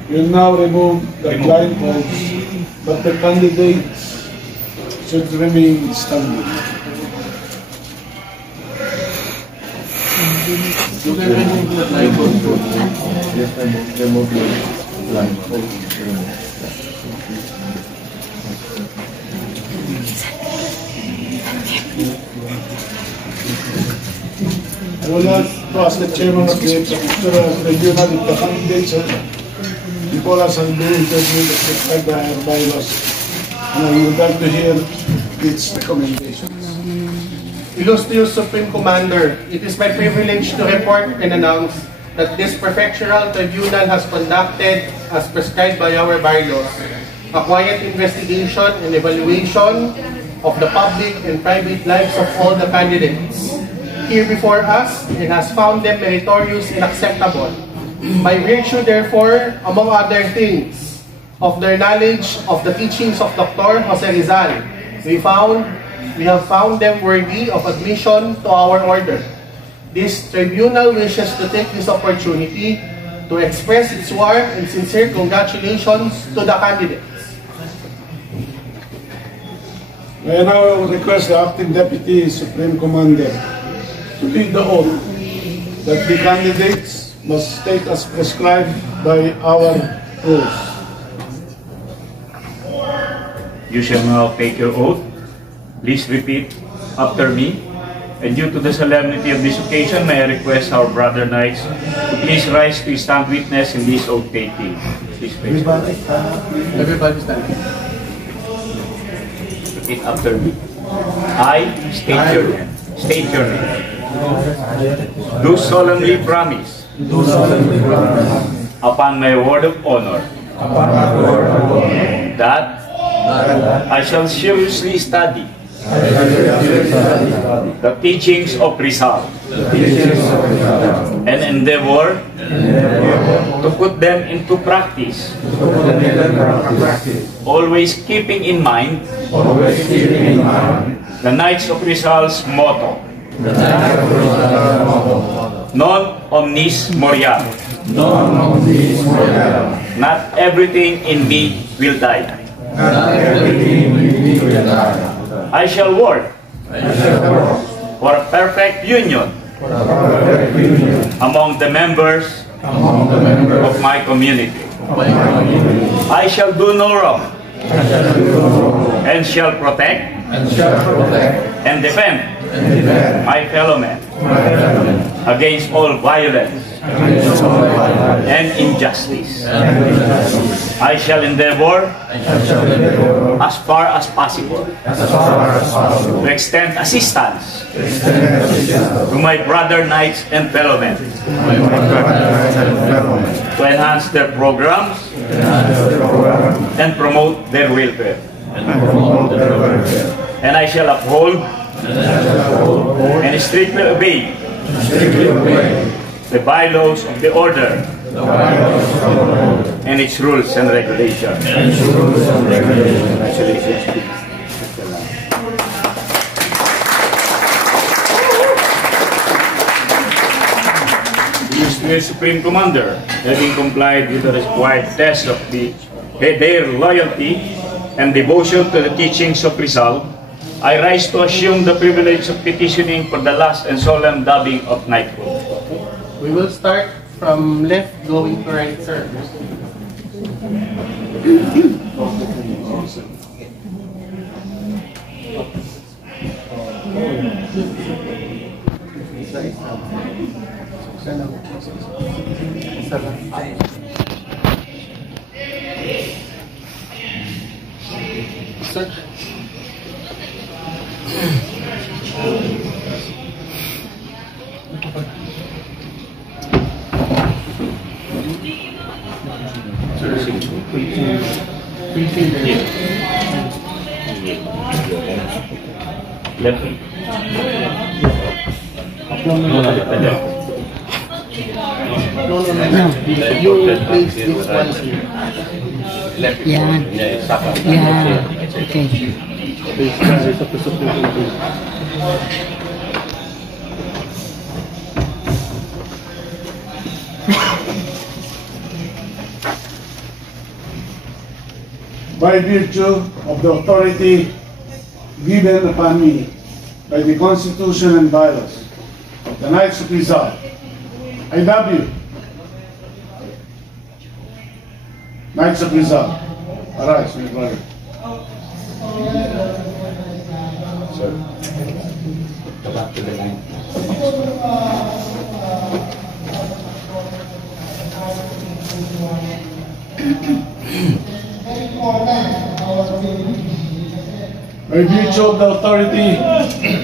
will now remove the blindfolds, but the candidates should remain standing. You can remove the blindfold. Yes, remove the blindfold. I would like to ask the chairman of the tribunal if the candidates before us and do interview prescribed by our bylaws. And I would like to hear its recommendations. Illustrious Supreme Commander, it is my privilege to report and announce that this prefectural tribunal has conducted, as prescribed by our bylaws, a quiet investigation and evaluation of the public and private lives of all the candidates here before us and has found them meritorious and acceptable. By virtue, therefore, among other things, of their knowledge of the teachings of Dr. Jose Rizal, we have found them worthy of admission to our order. This tribunal wishes to take this opportunity to express its warm and sincere congratulations to the candidates. May I now request the Acting Deputy Supreme Commander to lead the oath that the candidates must take as prescribed by our rules. You shall now take your oath. Please repeat after me. And due to the solemnity of this occasion, may I request our brother knights to please rise to stand witness in this oath taking. Please face forward. Everybody stand. Repeat after me. I state your name. State your name. Do solemnly promise. Upon my word of honor. That I shall seriously study the teachings of Rizal and endeavor to put them into practice, always keeping in mind the Knights of Rizal's motto, non omnis moriar. Not everything in me will die. I shall work for a perfect union among the members of my community. I shall do no wrong and shall protect and defend my fellow men against all violence and injustice. I shall endeavor as far as possible to extend assistance to my brother knights and fellow men to enhance their programs and promote their welfare. And I shall uphold and strictly obey the bylaws of the order and its rules and regulations. Congratulations. The Supreme Commander, having complied with the required test of their loyalty and devotion to the teachings of Rizal, I rise to assume the privilege of petitioning for the last and solemn dubbing of knighthood. We will start from left going to right, sir. Sir. Left. No. You place this one here. Yan. Yan. Okay. By virtue of the authority given upon me by the Constitution and bylaws of the Knights of Rizal, I love you. Knights of Rizal, arise, my brother. Sir. Go back to the line. By virtue of the authority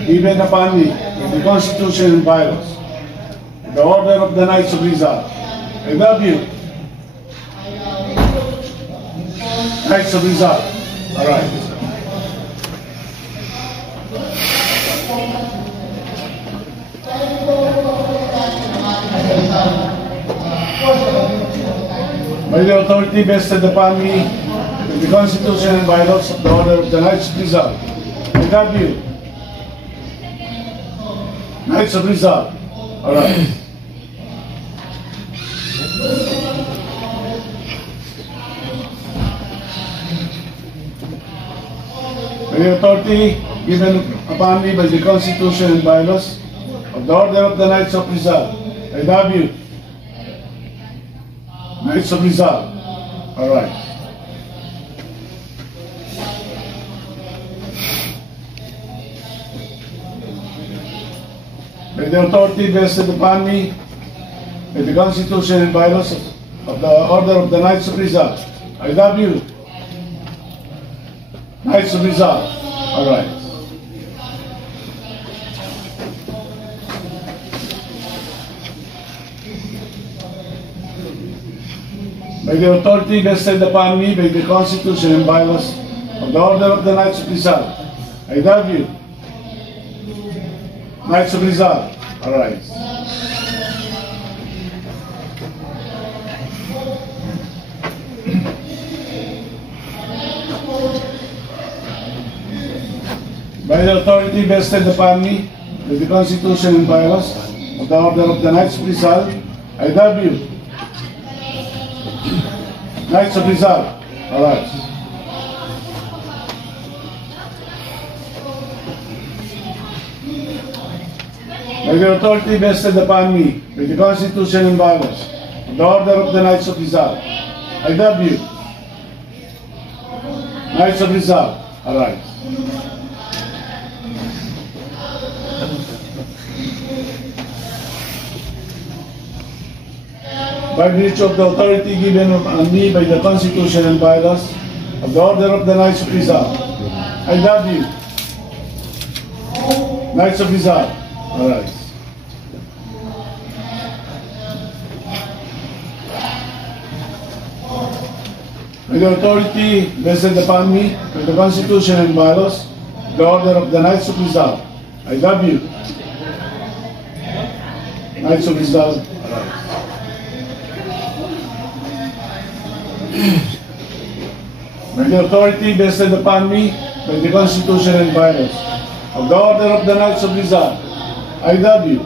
given upon me in the Constitution and bylaws, the order of the Knights of Rizal, I love you. Knights of Rizal, arise. By the authority vested upon me in the Constitution and bylaws of the order of the Knights of Rizal, I love you. Knights of Rizal, arise. By the authority given upon me by the Constitution and bylaws of the order of the Knights of Rizal, I love you. Knights of Rizal, arise. by the authority vested upon me by the Constitution and bylaws of the Order of the Knights of Rizal. I love you. Knights of Rizal. All right. By the authority vested upon me by the Constitution and bylaws of the Order of the Knights of Rizal. I love you. Knights of Rizal. All right. By the authority vested upon me by the Constitution and bylaws of the Order of the Knights of Rizal, I love you. Knights of Rizal. All right. By the authority vested upon me by the Constitution and bylaws of the Order of the Knights of Rizal, I love you. Knights of Rizal. All right. By virtue of the authority given on me by the Constitution and bylaws of the Order of the Knights of Rizal, I love you. Knights of Rizal. All right. By the authority vested upon me by the Constitution and bylaws of the Order of the Knights of Rizal, I love you. Knights of Rizal. All right. By the authority vested upon me by the Constitution and bylaws of the Order of the Knights of Rizal, I love you.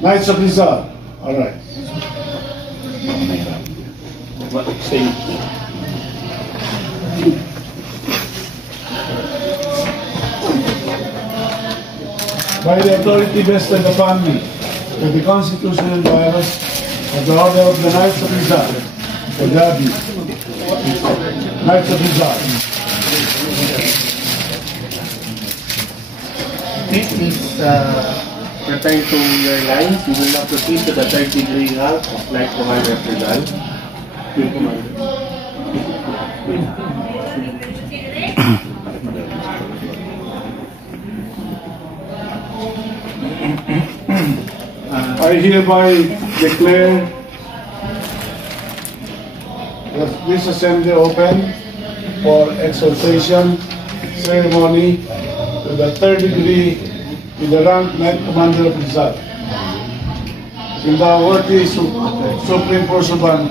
Knights of Rizal. All right. What say? By the authority vested upon me by the Constitution and bylaws of the Order of the Knights of Rizal, I love you. Knights of Rizal. Please return to your lines. We will now proceed to the third degree rank of Knight Commander of Rizal. I hereby declare this assembly open for exaltation ceremony to the third degree in the rank Knight Commander of Rizal. In the worthy Supreme Pursuban,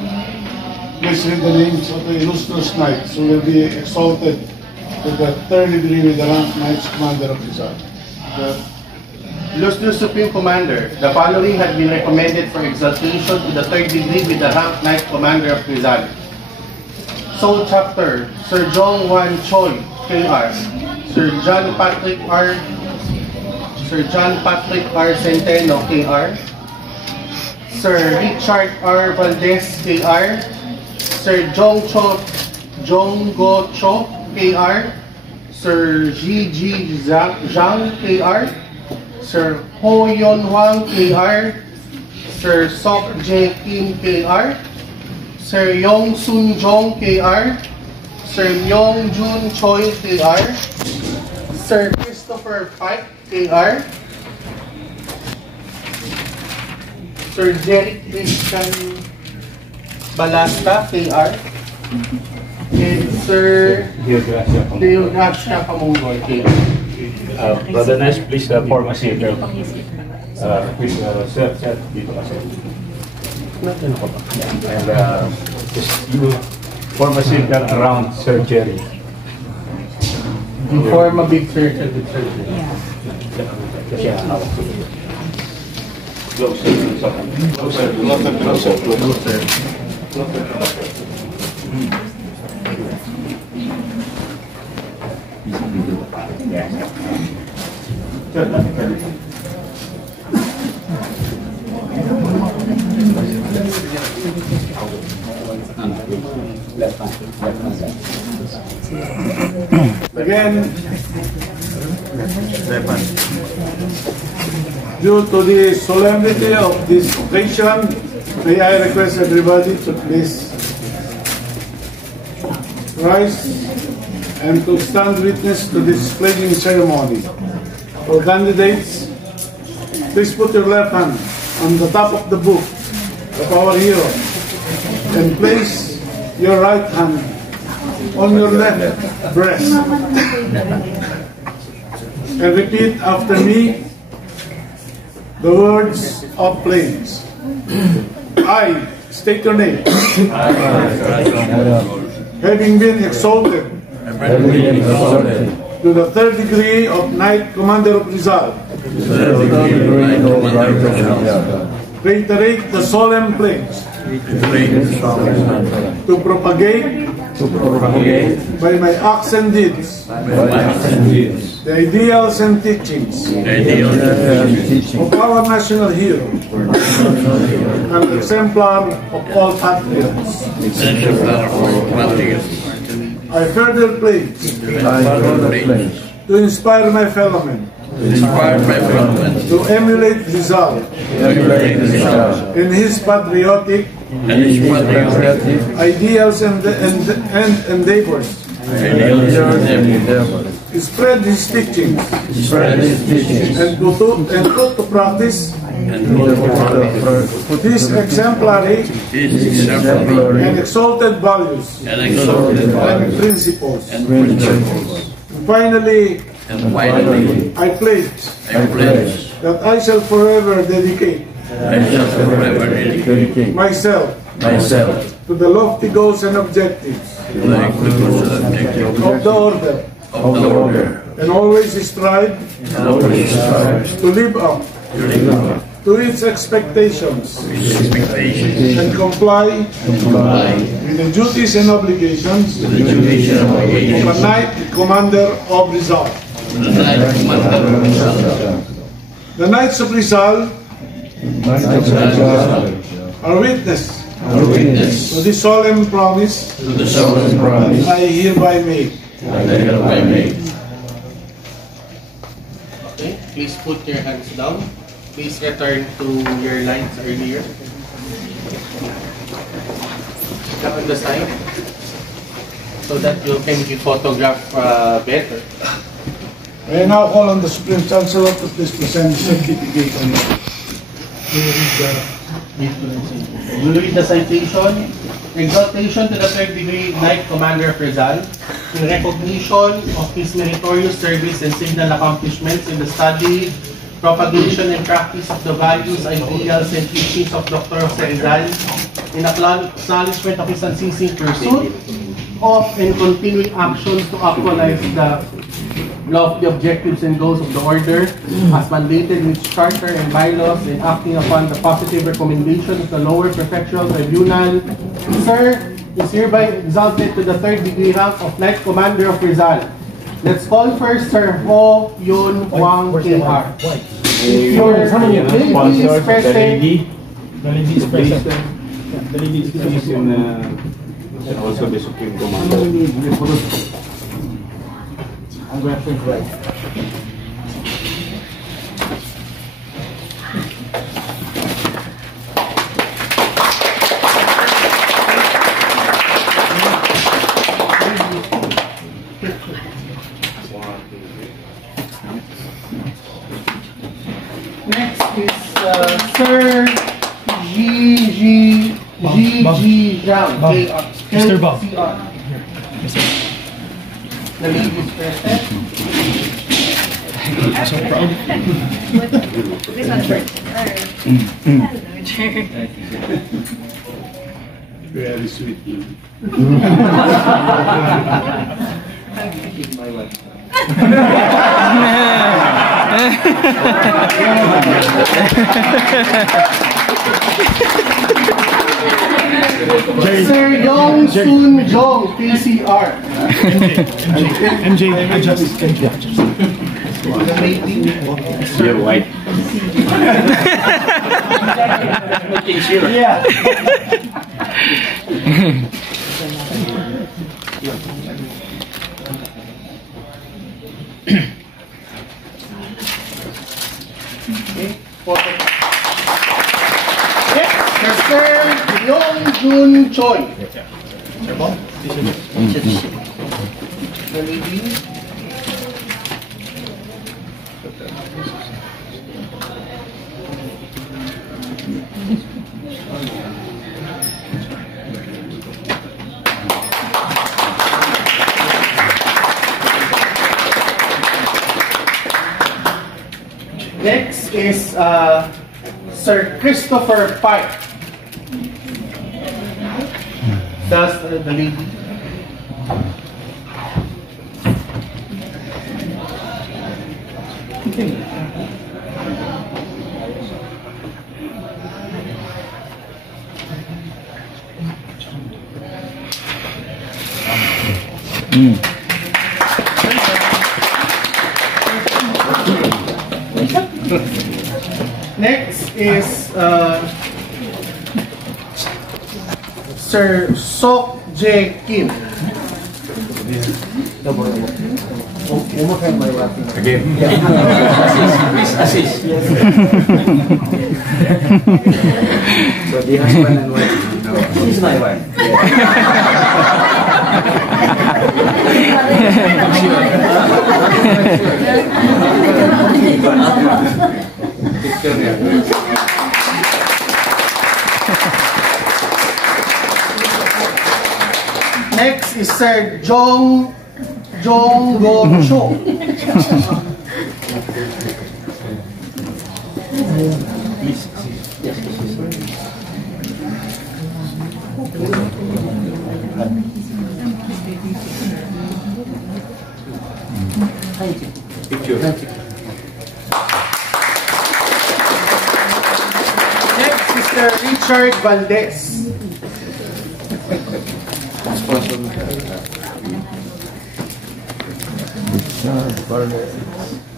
please read the names of the illustrious knights who will be exalted to the third degree with the rank Knight Commander of Rizal. Illustrious Supreme Commander, the following have been recommended for exaltation to the third degree with the rank Knight Commander of Rizal. Soul Chapter, Sir Jong Wan Choi, KR, Sir John Patrick R. Centeno, KR, Sir Richard R. Valdez, KR, Sir Jong Go Cho, KR, Sir G. Zhang, KR, Sir Ho Yon Huang, KR, Sir Sok J. Kim, KR, Sir Yong Sun Jong, KR, Sir Myong Jun Choi, KR, Sir Christopher Pike, KR, Sir Jeric Christian Balasta, KR, and Sir Deogracia Pamungol, KR. Brother Nice, please form a circle. Please, sir, dito kasi. And just you form a circle around Sir Jerry. You form a big circle with Sir Jerry. Closer. Again, Due to the solemnity of this occasion, may I request everybody to please rise and to stand witness to this pledging ceremony. For candidates, please put your left hand on the top of the book of our hero and place your right hand on your left breast. And repeat after me the words of pledge. I state your name. Having been exalted to the third degree of Knight Commander of Rizal, reiterate the solemn pledge to propagate by my acts and deeds the ideals and teachings of our national hero and exemplar of all patriots. I further pledge to inspire my fellow men to emulate Rizal in his patriotic ideals and endeavors, spread his teachings and put to practice his exemplary and exalted values and principles. Finally, I pledge that I shall forever dedicate myself to the lofty goals and objectives of the order, and always strive to live up to its expectations and comply with the duties and obligations of a Knight Commander of Rizal. The Knights of Rizal are witness to the solemn promise I hereby make. Okay, please put your hands down. Please return to your lines earlier. Look on the side so that you can be photographed better. I now call on the Supreme Chancellor to please present the certificate. You read the citation. Exaltation to the third degree Knight Commander of Rizal in recognition of his meritorious service and signal accomplishments in the study, propagation, and practice of the values, ideals, and teachings of Dr. Jose Rizal, in acknowledgement of his unceasing pursuit of and continuing actions to actualize the lofty objectives and goals of the order as mandated in its charter and bylaws, and acting upon the positive recommendation of the lower prefectural tribunal, Sir is hereby exalted to the third degree rank of Knight Commander of Rizal. Let's call first Sir Ho Yun Wang KR. If your lady is present, The lady is present and also the Supreme Commander. I'm going to right. next is Sir G. Brown. Mr. Bob. The lady is present. I'm so proud. This one first. Very sweet. Sir Yong Soon Jong, KCR. MJ, adjust. The lady. You're white. Yeah. Choi. The lady. Next is Sir Christopher Pike. That's the lady. Next is Sir Sok Jae Kim. Again. Please assist. So the husband and wife. No. She's my wife. Next is Sir Jong Go Cho. Next is Sir Richard Valdez.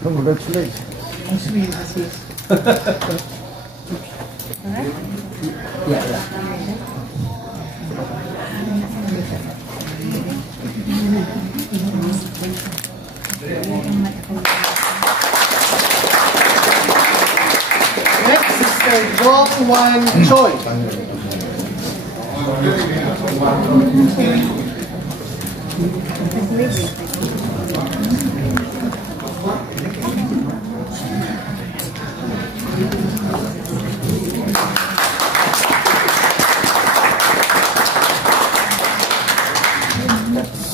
Congratulations. Next is Sir Jong Wan Choi.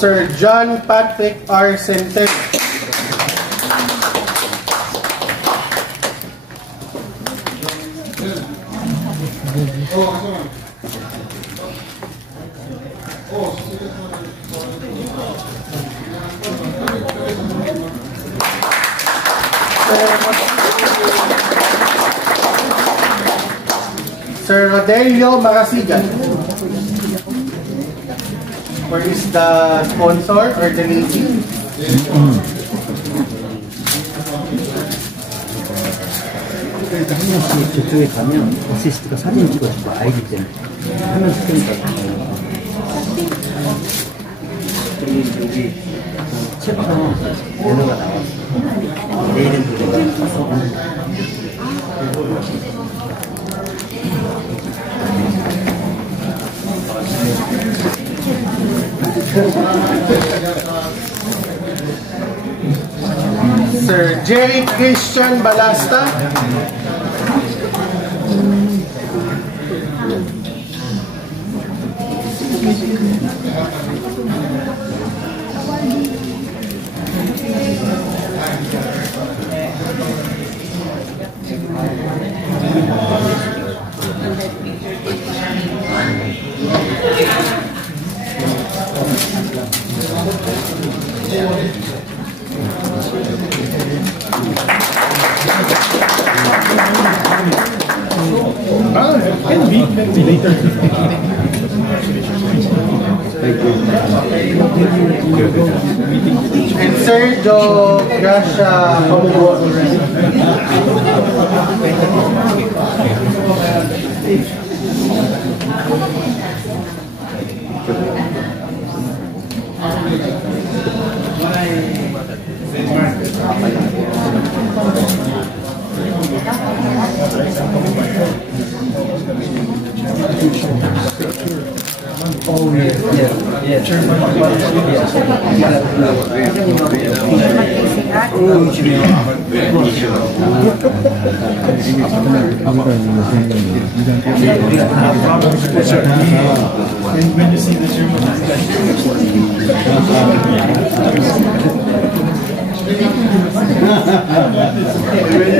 Sir John Patrick R. Centeno. Sir Rodelio Marasigan. Where is the sponsor or the lady? 저쪽에 가면 어시스트가 사진 찍어주고 아이디 때문에 하면서 테니까 그리고 여기 챕터 번호가 나왔어. 내일은 Sir Jerry Christian Balasta. Later. And Sergio Gracia And when you see the German, we will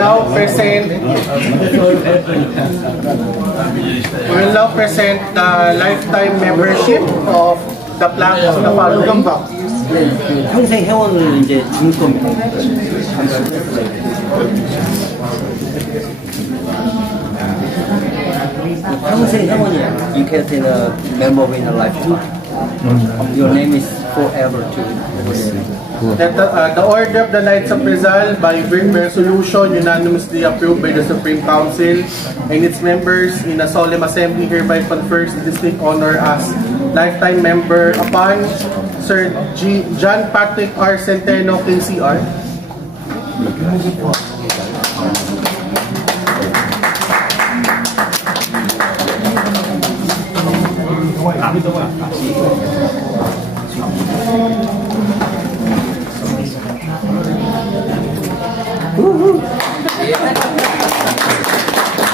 now present the lifetime membership of the plaque of the following. 평생 회원을 이제 줄 겁니다. 평생 회원이야. You can take a member in a lifetime. Your name is forever to. That the order of the Knights of Rizal by resolution unanimously approved by the Supreme Council and its members in a solemn assembly hereby confers the distinct honor as lifetime member upon Sir John Patrick R. Centeno, KCR.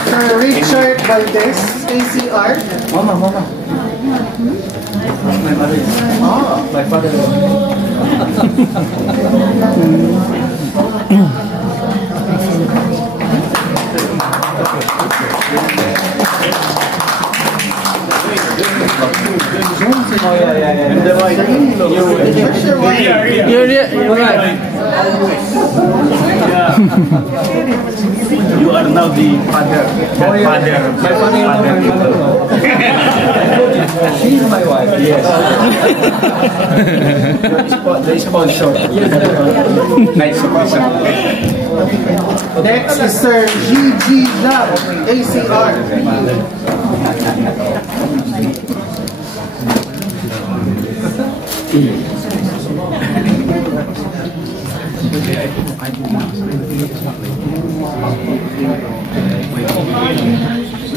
Sir Richard Valdez, KCR. Mama. My mother. My father. You are now the father. She's my wife. Yes. The sponsor. Nice sponsor. Next is Sir G.G. Lam, ACR.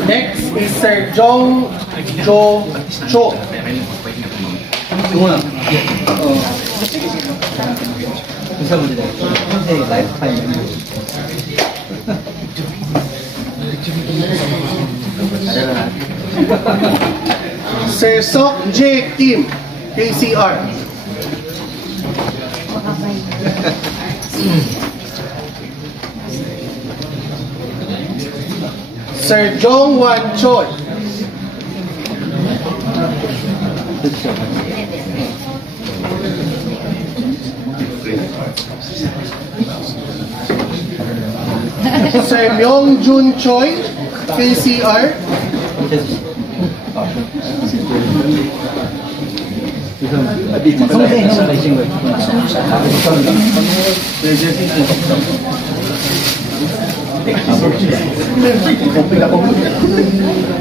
Next is Sir Jong Jo Cho. Sir Sok J. Kim, KCR. Sir Jong Wan Choi. Sir Myung Jun Choi, KCR.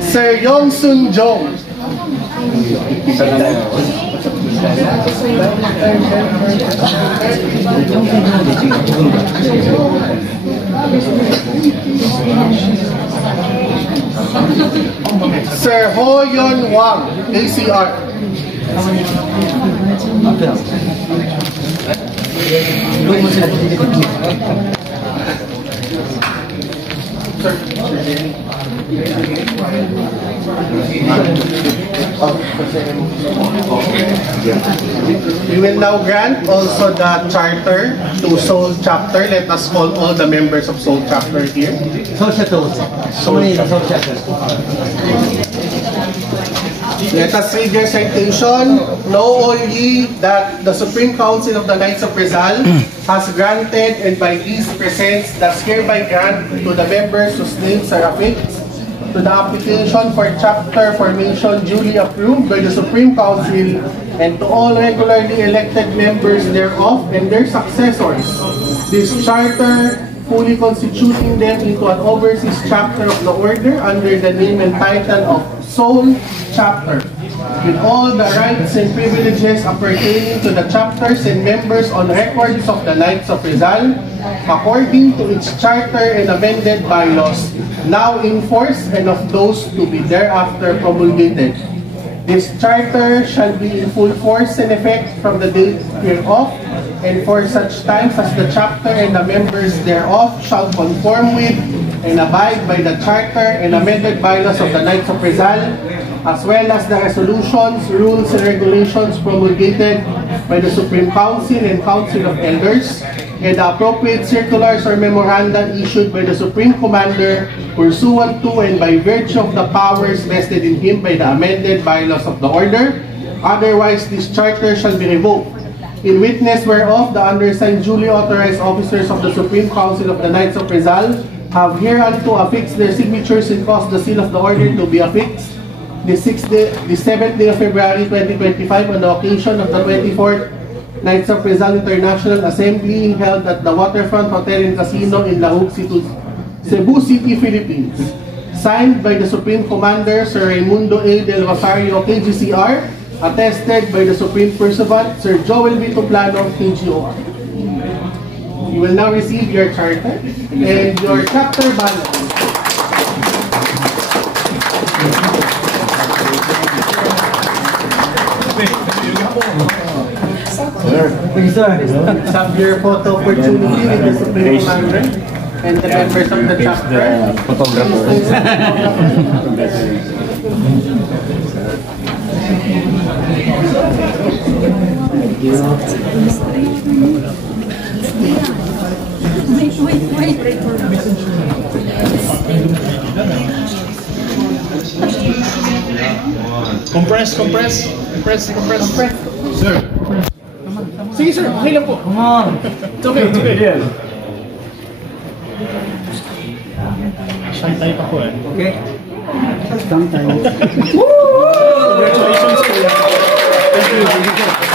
Sir Yong Sun Jong. Sir Ho Yon Wang, ACR. We will now grant also the charter to Seoul Chapter. Let us call all the members of Seoul Chapter here. Seoul Chapter. So many Seoul Chapters. Let us read their citation. Know all ye that the Supreme Council of the Knights of Rizal has granted and by these presents does hereby grant to the members whose names are affixed to the application for chapter formation duly approved by the Supreme Council and to all regularly elected members thereof and their successors, this charter fully constituting them into an overseas chapter of the order under the name and title of Seoul Chapter, with all the rights and privileges appertaining to the chapters and members on records of the Knights of Rizal, according to its charter and amended bylaws, now in force and of those to be thereafter promulgated. This charter shall be in full force and effect from the date hereof, and for such times as the chapter and the members thereof shall conform with and abide by the charter and amended bylaws of the Knights of Rizal, as well as the resolutions, rules, and regulations promulgated by the Supreme Council and Council of Elders, and the appropriate circulars or memoranda issued by the Supreme Commander pursuant to and by virtue of the powers vested in him by the amended bylaws of the Order. Otherwise, this charter shall be revoked. In witness whereof, the undersigned duly authorized officers of the Supreme Council of the Knights of Rizal have hereunto affixed their signatures and caused the seal of the Order to be affixed the 7th day of February 2025 on the occasion of the 24th Knights of Rizal International Assembly held at the Waterfront Hotel and Casino in Lahug, Cebu City, Philippines. Signed by the Supreme Commander Sir Raimundo A. Del Rosario, KGCR, attested by the Supreme Pursuant Sir Joel Vito Plano, KGOR. You will now receive your charter and your chapter ballot. Have your photo opportunity with the Supreme Commander and the members of the chapter. Compress. Sir. Sige sir, okay lang po. Come on. It's okay. Yes. Shantay pa po eh. Okay. Shantay. Woo! Congratulations. Thank you.